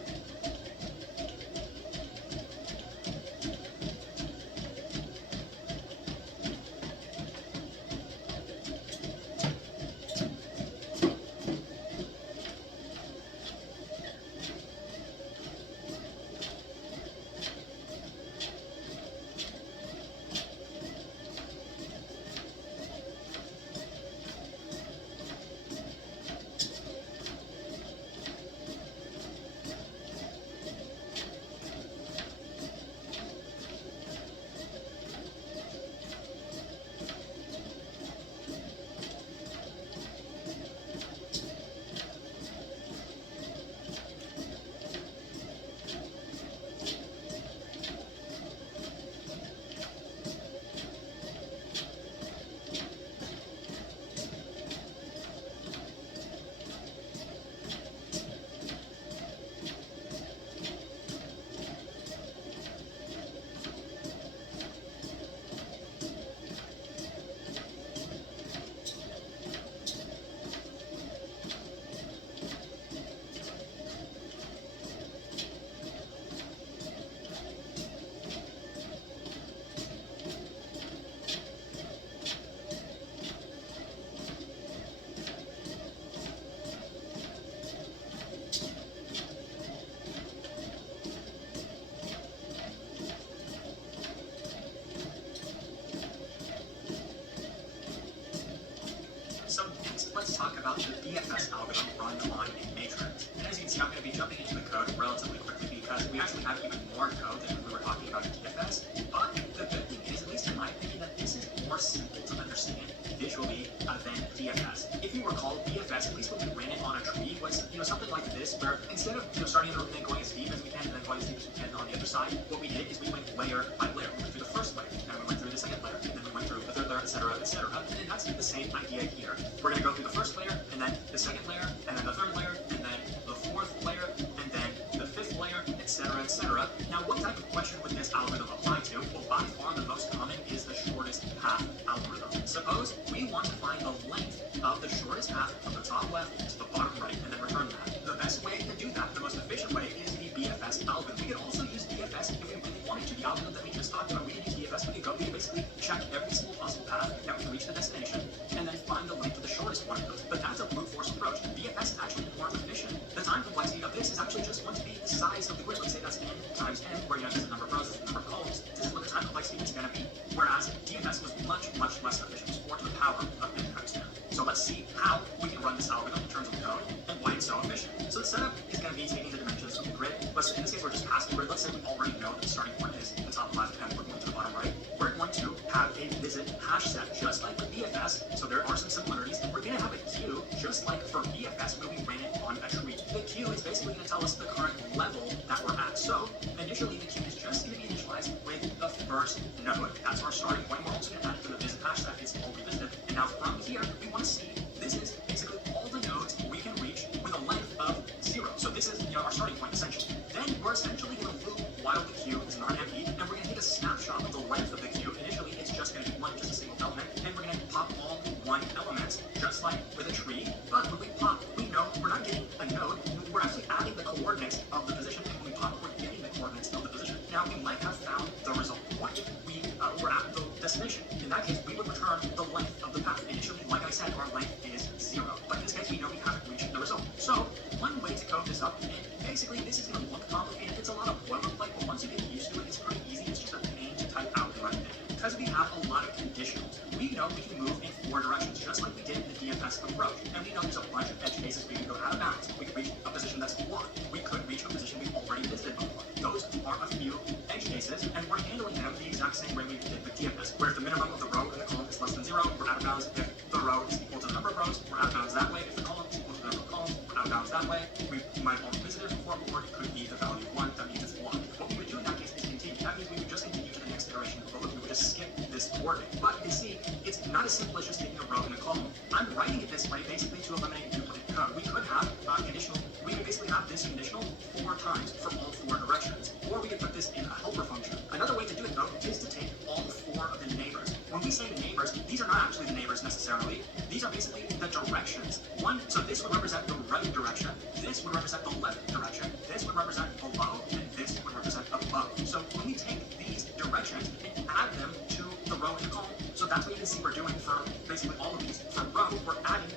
run on a matrix. And as you can see, I'm going to be jumping into the code relatively quickly because we actually have even more code than we were talking about in DFS. But the good thing is, at least in my opinion, that this is more simple to understand visually than DFS. If you recall, DFS, at least when we ran it on a tree, was something like this, where instead of starting in the and going as deep as we can and then going as deep as we can on the other side, what we did is we went layer by layer. We went through the first layer, and we went through the second layer, and then we went through the third layer, etc., etc. And that's the same idea here. We're going to go through the first layer, and then the second layer, and then the third layer, and then the fourth layer, and then the fifth layer, etc., etc. Now, what type of question would this algorithm apply to? Well, by far the most common is the shortest path algorithm. Suppose we want to find the length of the shortest path from the top left to the bottom right, and then return that. The best way to do that, the most efficient way, is the BFS algorithm. We could also use BFS if we really wanted to. The algorithm that we just talked about, we could use BFS. We could basically check every single possible path that we can reach the destination, and then find the length of the shortest one of those. But that's a brute force approach. BFS is actually more efficient. The time complexity of this is actually just going to be the size of the grid. Let's say that's n times n, where there's a number of rows, there's a number of columns. This is what the time complexity is going to be. Whereas DFS was much, much less efficient. It was 4 to the power of n times 10. So let's see how we can run this algorithm in terms of code and why it's so efficient. So the setup is going to be taking the dimensions of the grid. In this case, we're just passing the grid. Let's say we already know that the starting point is the top left and we're going to the bottom right. We're going to have a visit hash set, just like with BFS. So there are some similarities. And we're going to have a queue, just like for BFS, where we ran it on a tree. The queue is basically going to tell us the current level that we're at. So initially, the queue is just going to be initialized with the first node. That's our starting point. We're also going to add to the visit hash set. It's all revisited. And now from here, we want to see, this is basically all the nodes we can reach with a length of 0. So this is our starting point, essentially. Then we're essentially going to loop while the queue is not empty, and we're going to take a snapshot of the length of the queue. Initially, it's just going to be just a single element, and we're going to pop all 1 elements, just like with a tree. But when we pop, we know we're not getting a node, we're actually adding the coordinates of the position, and when we pop, we're getting the coordinates of the position. Now, we might have found the result. What if we were at the destination? In that case, we would return the length of the path. Initially, like I said, our length is 0. But in this case, we know we haven't reached the result. So, one way to code this up, and basically this is going to look complicated. It's a lot of boilerplate, but once you get used to it, it's pretty easy. It's just a pain to type out and run it. Because we have a lot of conditionals, we know we can move in 4 directions, just like we did in the DFS approach. And we know there's a bunch of edge cases we can go out of bounds. We could reach a position that's blocked. We could reach a position we've already visited before. Those are a few edge cases, and we're handling them the exact same way we did with DFS, where if the minimum of the row in the column is less than 0, we're out of bounds. If the row is equal to the number of rows, we're out of bounds that way. If the column is equal to the number of columns, we're out of bounds that way. We might have already visited before, or it could be the value of 1. That means it's blocked. What we would do in that case is continue. That means we would just continue to the next iteration of the loop. We would just skip this coordinate. But you can see, it's not as simple as just taking a row and a column. I'm writing it this way basically to eliminate duplicate code. We could have conditional. We could basically have this conditional 4 times for all 4 directions. Or we could put this in a helper function. Another way to do it, though, is to take all 4 of the neighbors. When we say the neighbors, these are not actually the neighbors necessarily. These are basically the directions. So this would represent the right direction, this would represent the left direction, this would represent below, and this would represent above. So when we take these directions and add them to the row and the column, so that's what you can see we're doing for basically all of these. For row, we're adding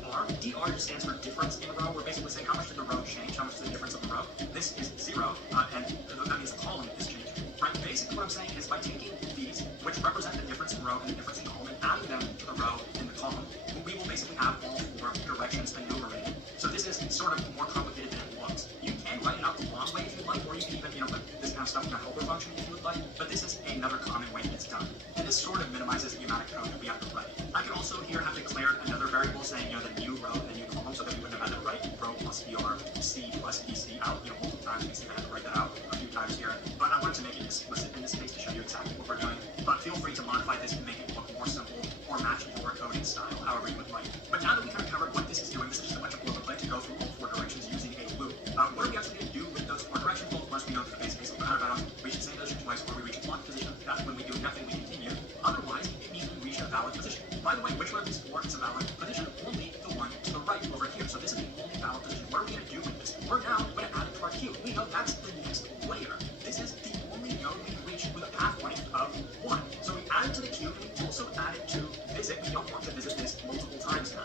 dr. Dr just stands for difference in row. We're basically saying how much did the row change, how much is the difference of the row. This is 0, and that means the column is changing. Right? Basically what I'm saying is by taking these, which represent the difference in row and the difference in column, and adding them to the row and the column, we will basically have all 4 directions enumerated. So this is sort of more complicated than it looks. You can write it out the long way if you'd like, or you can even, put this kind of stuff in a helper function if you would like, but this is another common way it's done. And this sort of minimizes the amount of code that we have to write. I could also here have declared another variable saying, the new row and the new column, so that we wouldn't have had to write row plus br, c plus bc out, multiple times. You can see I had to write that out a few times here. But I wanted to make it explicit in this case to show you exactly what we're doing. But feel free to modify this to make it look more simple or match your coding style, however you would like. But now that we kind of covered what this is doing, this is just a bunch of boilerplate to go through all 4 directions using a loop. What are we actually going to do with those 4 directions? Well, of course, we know that the base case of out of bounds, reach the same position twice, or we reach a blocked position. That's when we do nothing, we continue. Otherwise, it means we reach a valid position. By the way, which one of these 4 is a valid position? Only the one to the right over here. So this is the only valid position. What are we going to do with this? We're now going to add it to our queue. We know that's the next layer. This is the only node we can reach with a path length of 1. So we add it to the queue, and we also add it to visit. We don't want to visit this multiple times now.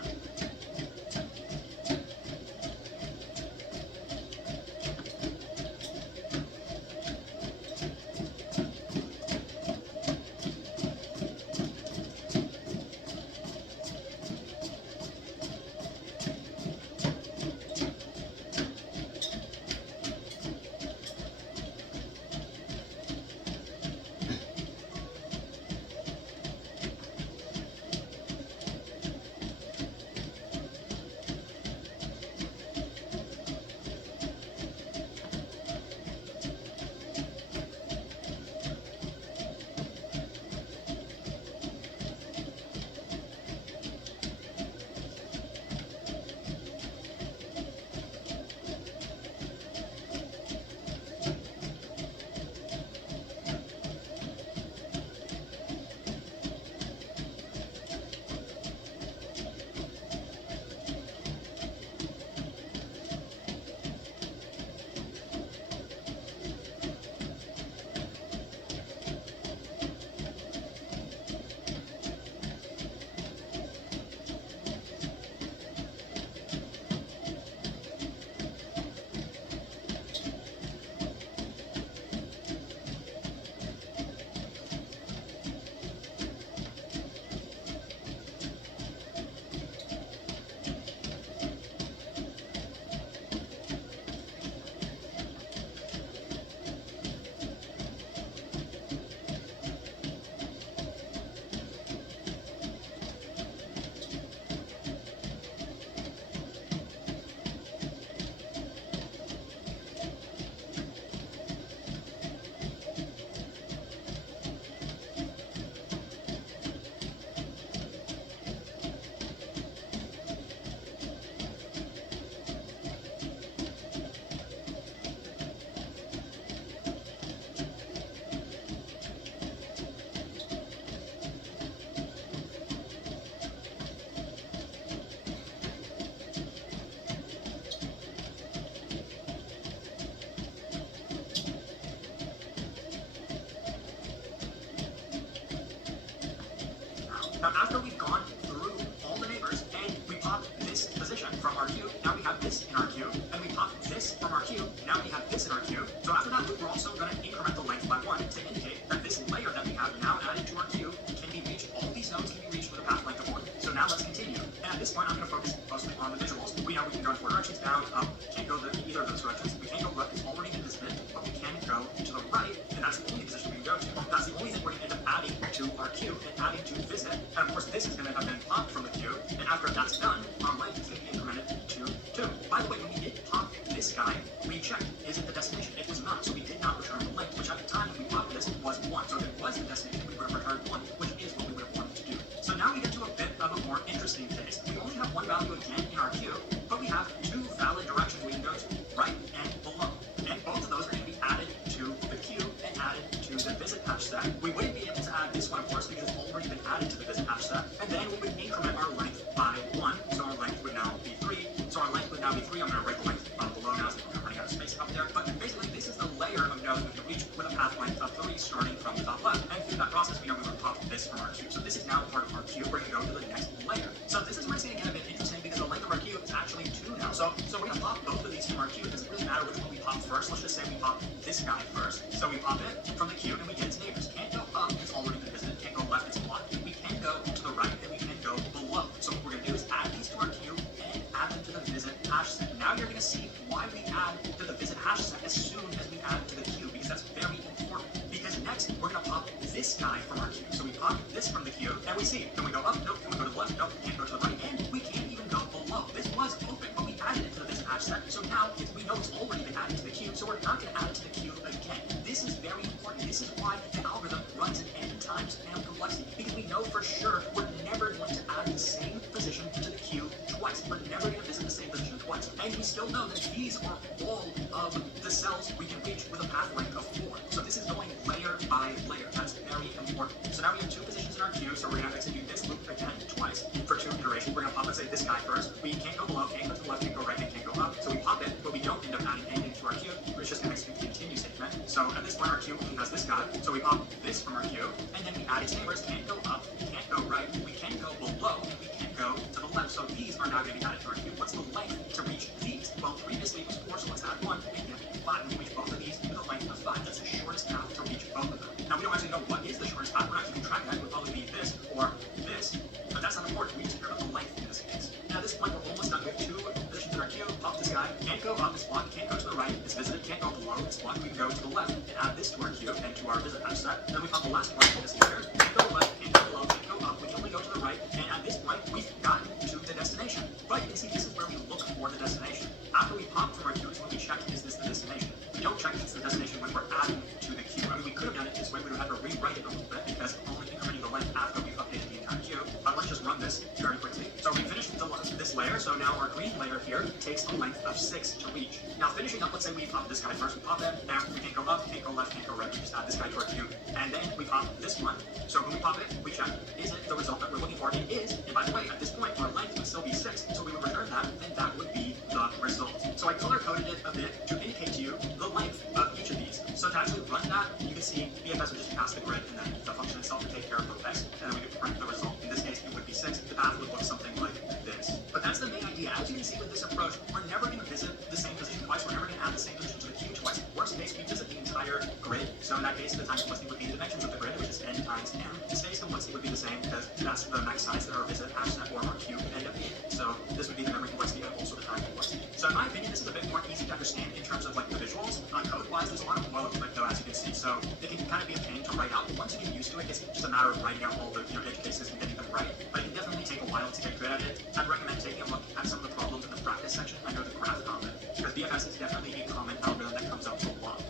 this point, I'm going to focus mostly on the visuals. We know we can go in 4 directions, down, up, can't go either of those directions. We can't go left, it's already been visited, but we can go to the right, and that's the only position we can go to. That's the only thing we're going to end up adding to our queue and adding to visit. And of course, this is going to have been popped from the queue, and after that's done, our length is going to be incremented to 2. By the way, when we did pop this guy, we checked, is it the destination? It was not, so we did not return the length, which at the time when we popped this was 1. So if it was the destination, we would have returned 1, which is what we would have wanted to do. So now we get to a bit of a more interesting case. We only have one value again in our queue, but we have 2 valid directions we can go to, right and below. And both of those are going to be added to the queue and added to the visit hash set. We wouldn't be able to add this one, of course, because it's already been added to the visit hash set. And then we would increment our length by 1, so our length would now be 3. So our length would now be 3. I'm going to write the length below now, so we're running out of space up there. But basically, this is the layer of nodes we can reach with a path length of 3 starting from the top left. And through that process, we know we would pop this from our queue. So this is now part of our queue. We're going to go to the next layer. So this is where it's going to get a bit interesting because the length of our queue is actually 2 now. So we're going to pop both of these from our queue. It doesn't really matter which one we pop first. Let's just say we pop this guy first. So we pop it from the queue and we get its neighbors. Can't go up, it's already been visited. Can't go left, it's blocked. We can go to the right and we can go below. So what we're going to do is add these to our queue and add them to the visit hash set. Now you're going to see why we add to the visit hash set as soon as we add to the queue, because that's very important. Because next, we're going to pop this guy from our queue. So we pop this from the queue, and we see, can we go up? Nope. Can we go to the left? Nope. Can't go to the right. And we can't even go below. This was open, but we added it to the visit hash set. So now, we know it's already been added to the queue, so we're not going to add it to the queue again. This is very important. This is why the algorithm runs in n times n complexity, because we know for sure we're never going to add the same position to the queue twice. We're never going to visit the same position twice. And we still know that these are all of the cells we can reach with a path length of 4. So this is going layer by layer. That's very important. So now we have 2 positions in our queue, so we're going to execute this loop again twice for 2 iterations. We're going to pop, let's say, this guy first. We can't go below, can't go to the left, can't go right, and can't go up. So we pop it, but we don't end up adding anything to our queue. It's just going to execute the continue statement. So at this point, our queue only has this guy. So we pop this from our queue, and then we add its neighbors. Can't go up, can't go right, we can go below, and we can't go to the left. So these are now going to be added to our queue. What's the length to reach these? Well, previously it was 4, so let's add 1 and get 5. We reach both of these with a length of 5. That's the shortest path to reach both of them. Now, we don't actually know what is the shortest path. We're not keeping track. That would probably be this or this, but that's not important. We need to figure out the length in this case. Now, at this point, we're almost done. We have 2 positions in our queue. Pop this guy. Can't go up, it's blocked. Can't go to the right, it's visited. Can't go below, it's blocked. We can go to the left and add this to our queue and to our visit hash set. Then we pop the last one, this here. Can't go left, can't go below, can't go up. We can only go to the right. And at this point, we've gotten to the destination. But you can see this is where we look for the destination. After we pop from our queue, it's when we check, is this the destination? We don't check if it's the destination when we're adding to the queue. I mean, we could have done it this way. We would have had to rewrite it a little bit because we're only incrementing the length after we've updated the entire queue. But let's just run this very quickly. So we finished this layer. So now our green layer here takes a length of 6 to reach. Now finishing up, let's say we pop this guy first. We pop it. Now we can't go up, can't go left, can't go right. We just add this guy to our queue. And then we pop this one. So when we pop it, we check, is it the result that we're looking for? It is. And by the way, at this point, our length would still be 6. So we would return that, and that would be the result. So I color-coded it a bit to indicate to you the length of each of these. So to actually run that, you can see BFS would just pass the grid, and then the function itself would take care of the rest, and then we could print the result. In this case, it would be 6. The path would look something like this. But that's the main idea. As you can see with this approach, we're never going to visit the same position twice. We're never going to add the same position to the queue twice. Worst case, we visit the entire grid. So in that case, the time complexity would be the dimensions of the grid, which is n times m. The space complexity would be the same because that's the max size that our visit hash set or our queue would end up being. So this would be the memory complexity and also the time complexity. So in my opinion, this is a bit more easy to understand in terms of like the visuals. Code-wise, there's a lot of boilerplate though, as you can see. So it can kind of be a pain to write out, but once you get used to it, it's just a matter of writing out all the edge cases and getting them right. But it can definitely take a while to get good at it. I'd recommend taking a look at some of the problems in the practice section under the graph comment, because BFS is definitely a common algorithm that comes up a lot.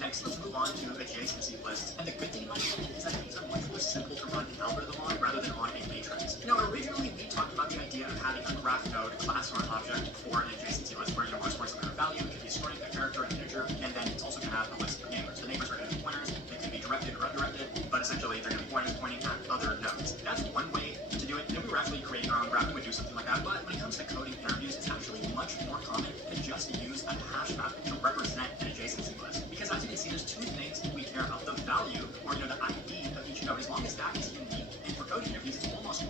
Next, let's move on to adjacency lists. And the good thing in my opinion is that these are much more simple to run an algorithm on rather than on a matrix. Now, originally we talked about the idea of having a graph node, class, or an object for an adjacency list where we're storing some kind of value. It could be storing a character, an integer, and then it's also going to have a list of neighbors. The neighbors are going to be pointers. They can be directed or undirected, but essentially they're going to be pointers pointing at other nodes. That's one way to do it. If we were actually creating our own graph, we would do something like that. But when it comes to coding interviews, it's actually much more common to just use a hash map to represent an adjacency list. Because as you can see, there's 2 things we care about. The value, or the ID of each node, as long as that is unique. And for coding interviews, it's almost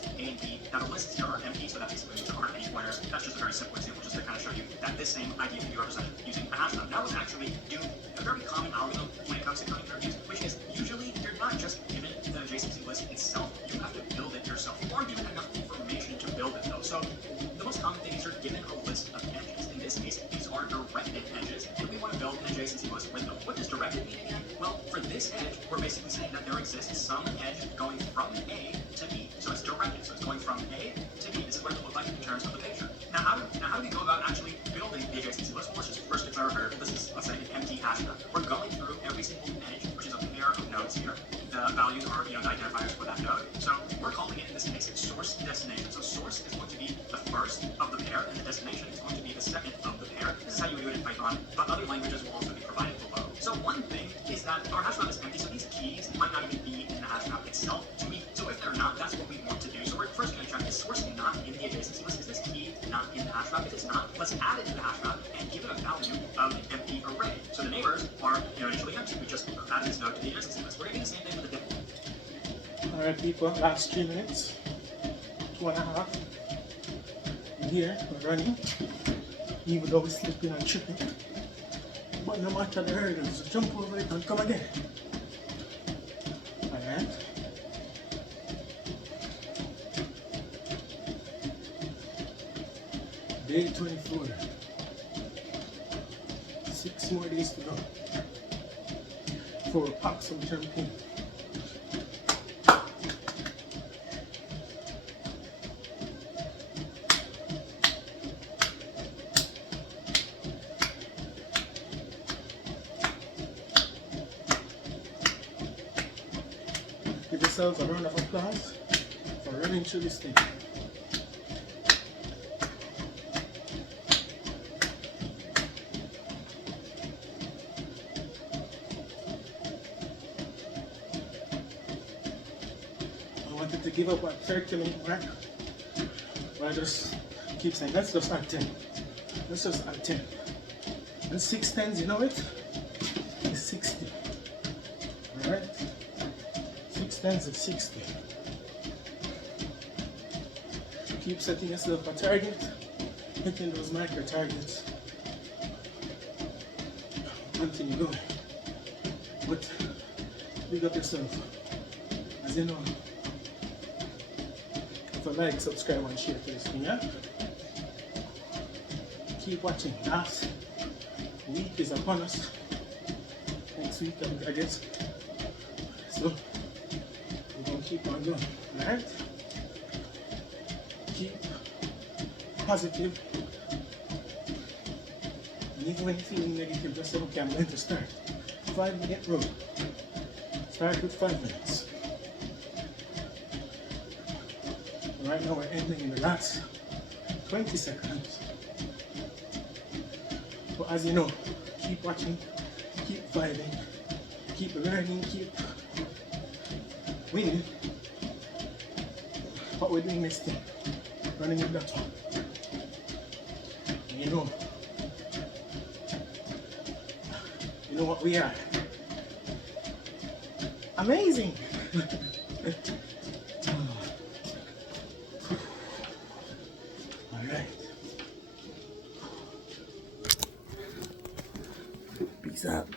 lists A and B. Now the lists here are empty, so that basically means there aren't any pointers. That's just a very simple example, just to kind of show you that this same idea can be represented using a hash map. Now let's actually do a very common algorithm when it comes to coding interviews, which is usually you're not just given the adjacency list itself, you have to build it yourself. You are given enough information to build it though. So the most common thing is you're given a list of edges. In this case, these are directed edges, and we want to build an adjacency list with them. What does directed mean again? Well, for this edge, we're basically saying that there exists some edge going from A to B. So it's directed, so it's going from A to B. This is what it would look like in terms of the picture. Now how do we go about actually building the adjacency list? Well, let's just first declare a variable. This is, let's say, an empty hash map. We're going through every single edge, which is a pair of nodes here. The values are, the identifiers for that node. So we're calling it, in this case, source destination. So source is going to be the first of the pair, and the destination is going to be the second of the pair. This is how you would do it in Python, but other languages will also be provided below. So one thing is that our hash map is empty, so these keys might not even be in the hash map itself. So if they're not, that's what we want to do. So we're first going to check, is source not in the adjacency list? Is this key not in the hash map? If it's not, let's add it to the hash map and give it a value of an empty array. So the neighbors are initially empty. We just added this node to the adjacency list. We're going to do the same thing with the diff. Alright people, last 3 minutes, 2.5. Here, we're running, even though we're slipping and tripping. But no matter the hurdles, jump over it and come again. Alright. Day 24. 6 more days to go. For a pop some champagne. Give yourselves a round of applause for running through this thing. I wanted to give up at 30-minute mark, but I just keep saying, let's just add 10. Let's just add 10. And 6 tens, you know it? It's 60. Alright? 6 tens is 60. Keep setting yourself a target, hitting those micro targets. Continue going. But big up yourself. As you know, if you like, subscribe and share to this thing, yeah? Keep watching. Last week is upon us. Next week, I guess. So, we're going to keep on going, alright? Keep positive. And even when you're feeling negative, just say, okay, I'm going to start. 5-minute rule. Start with 5 minutes. Right now we're ending in the last 20 seconds. But as you know, keep watching, keep vibing, keep learning, keep winning. What we're doing next thing, running with Dappa. And you know what we are. Amazing! Alright. Peace out.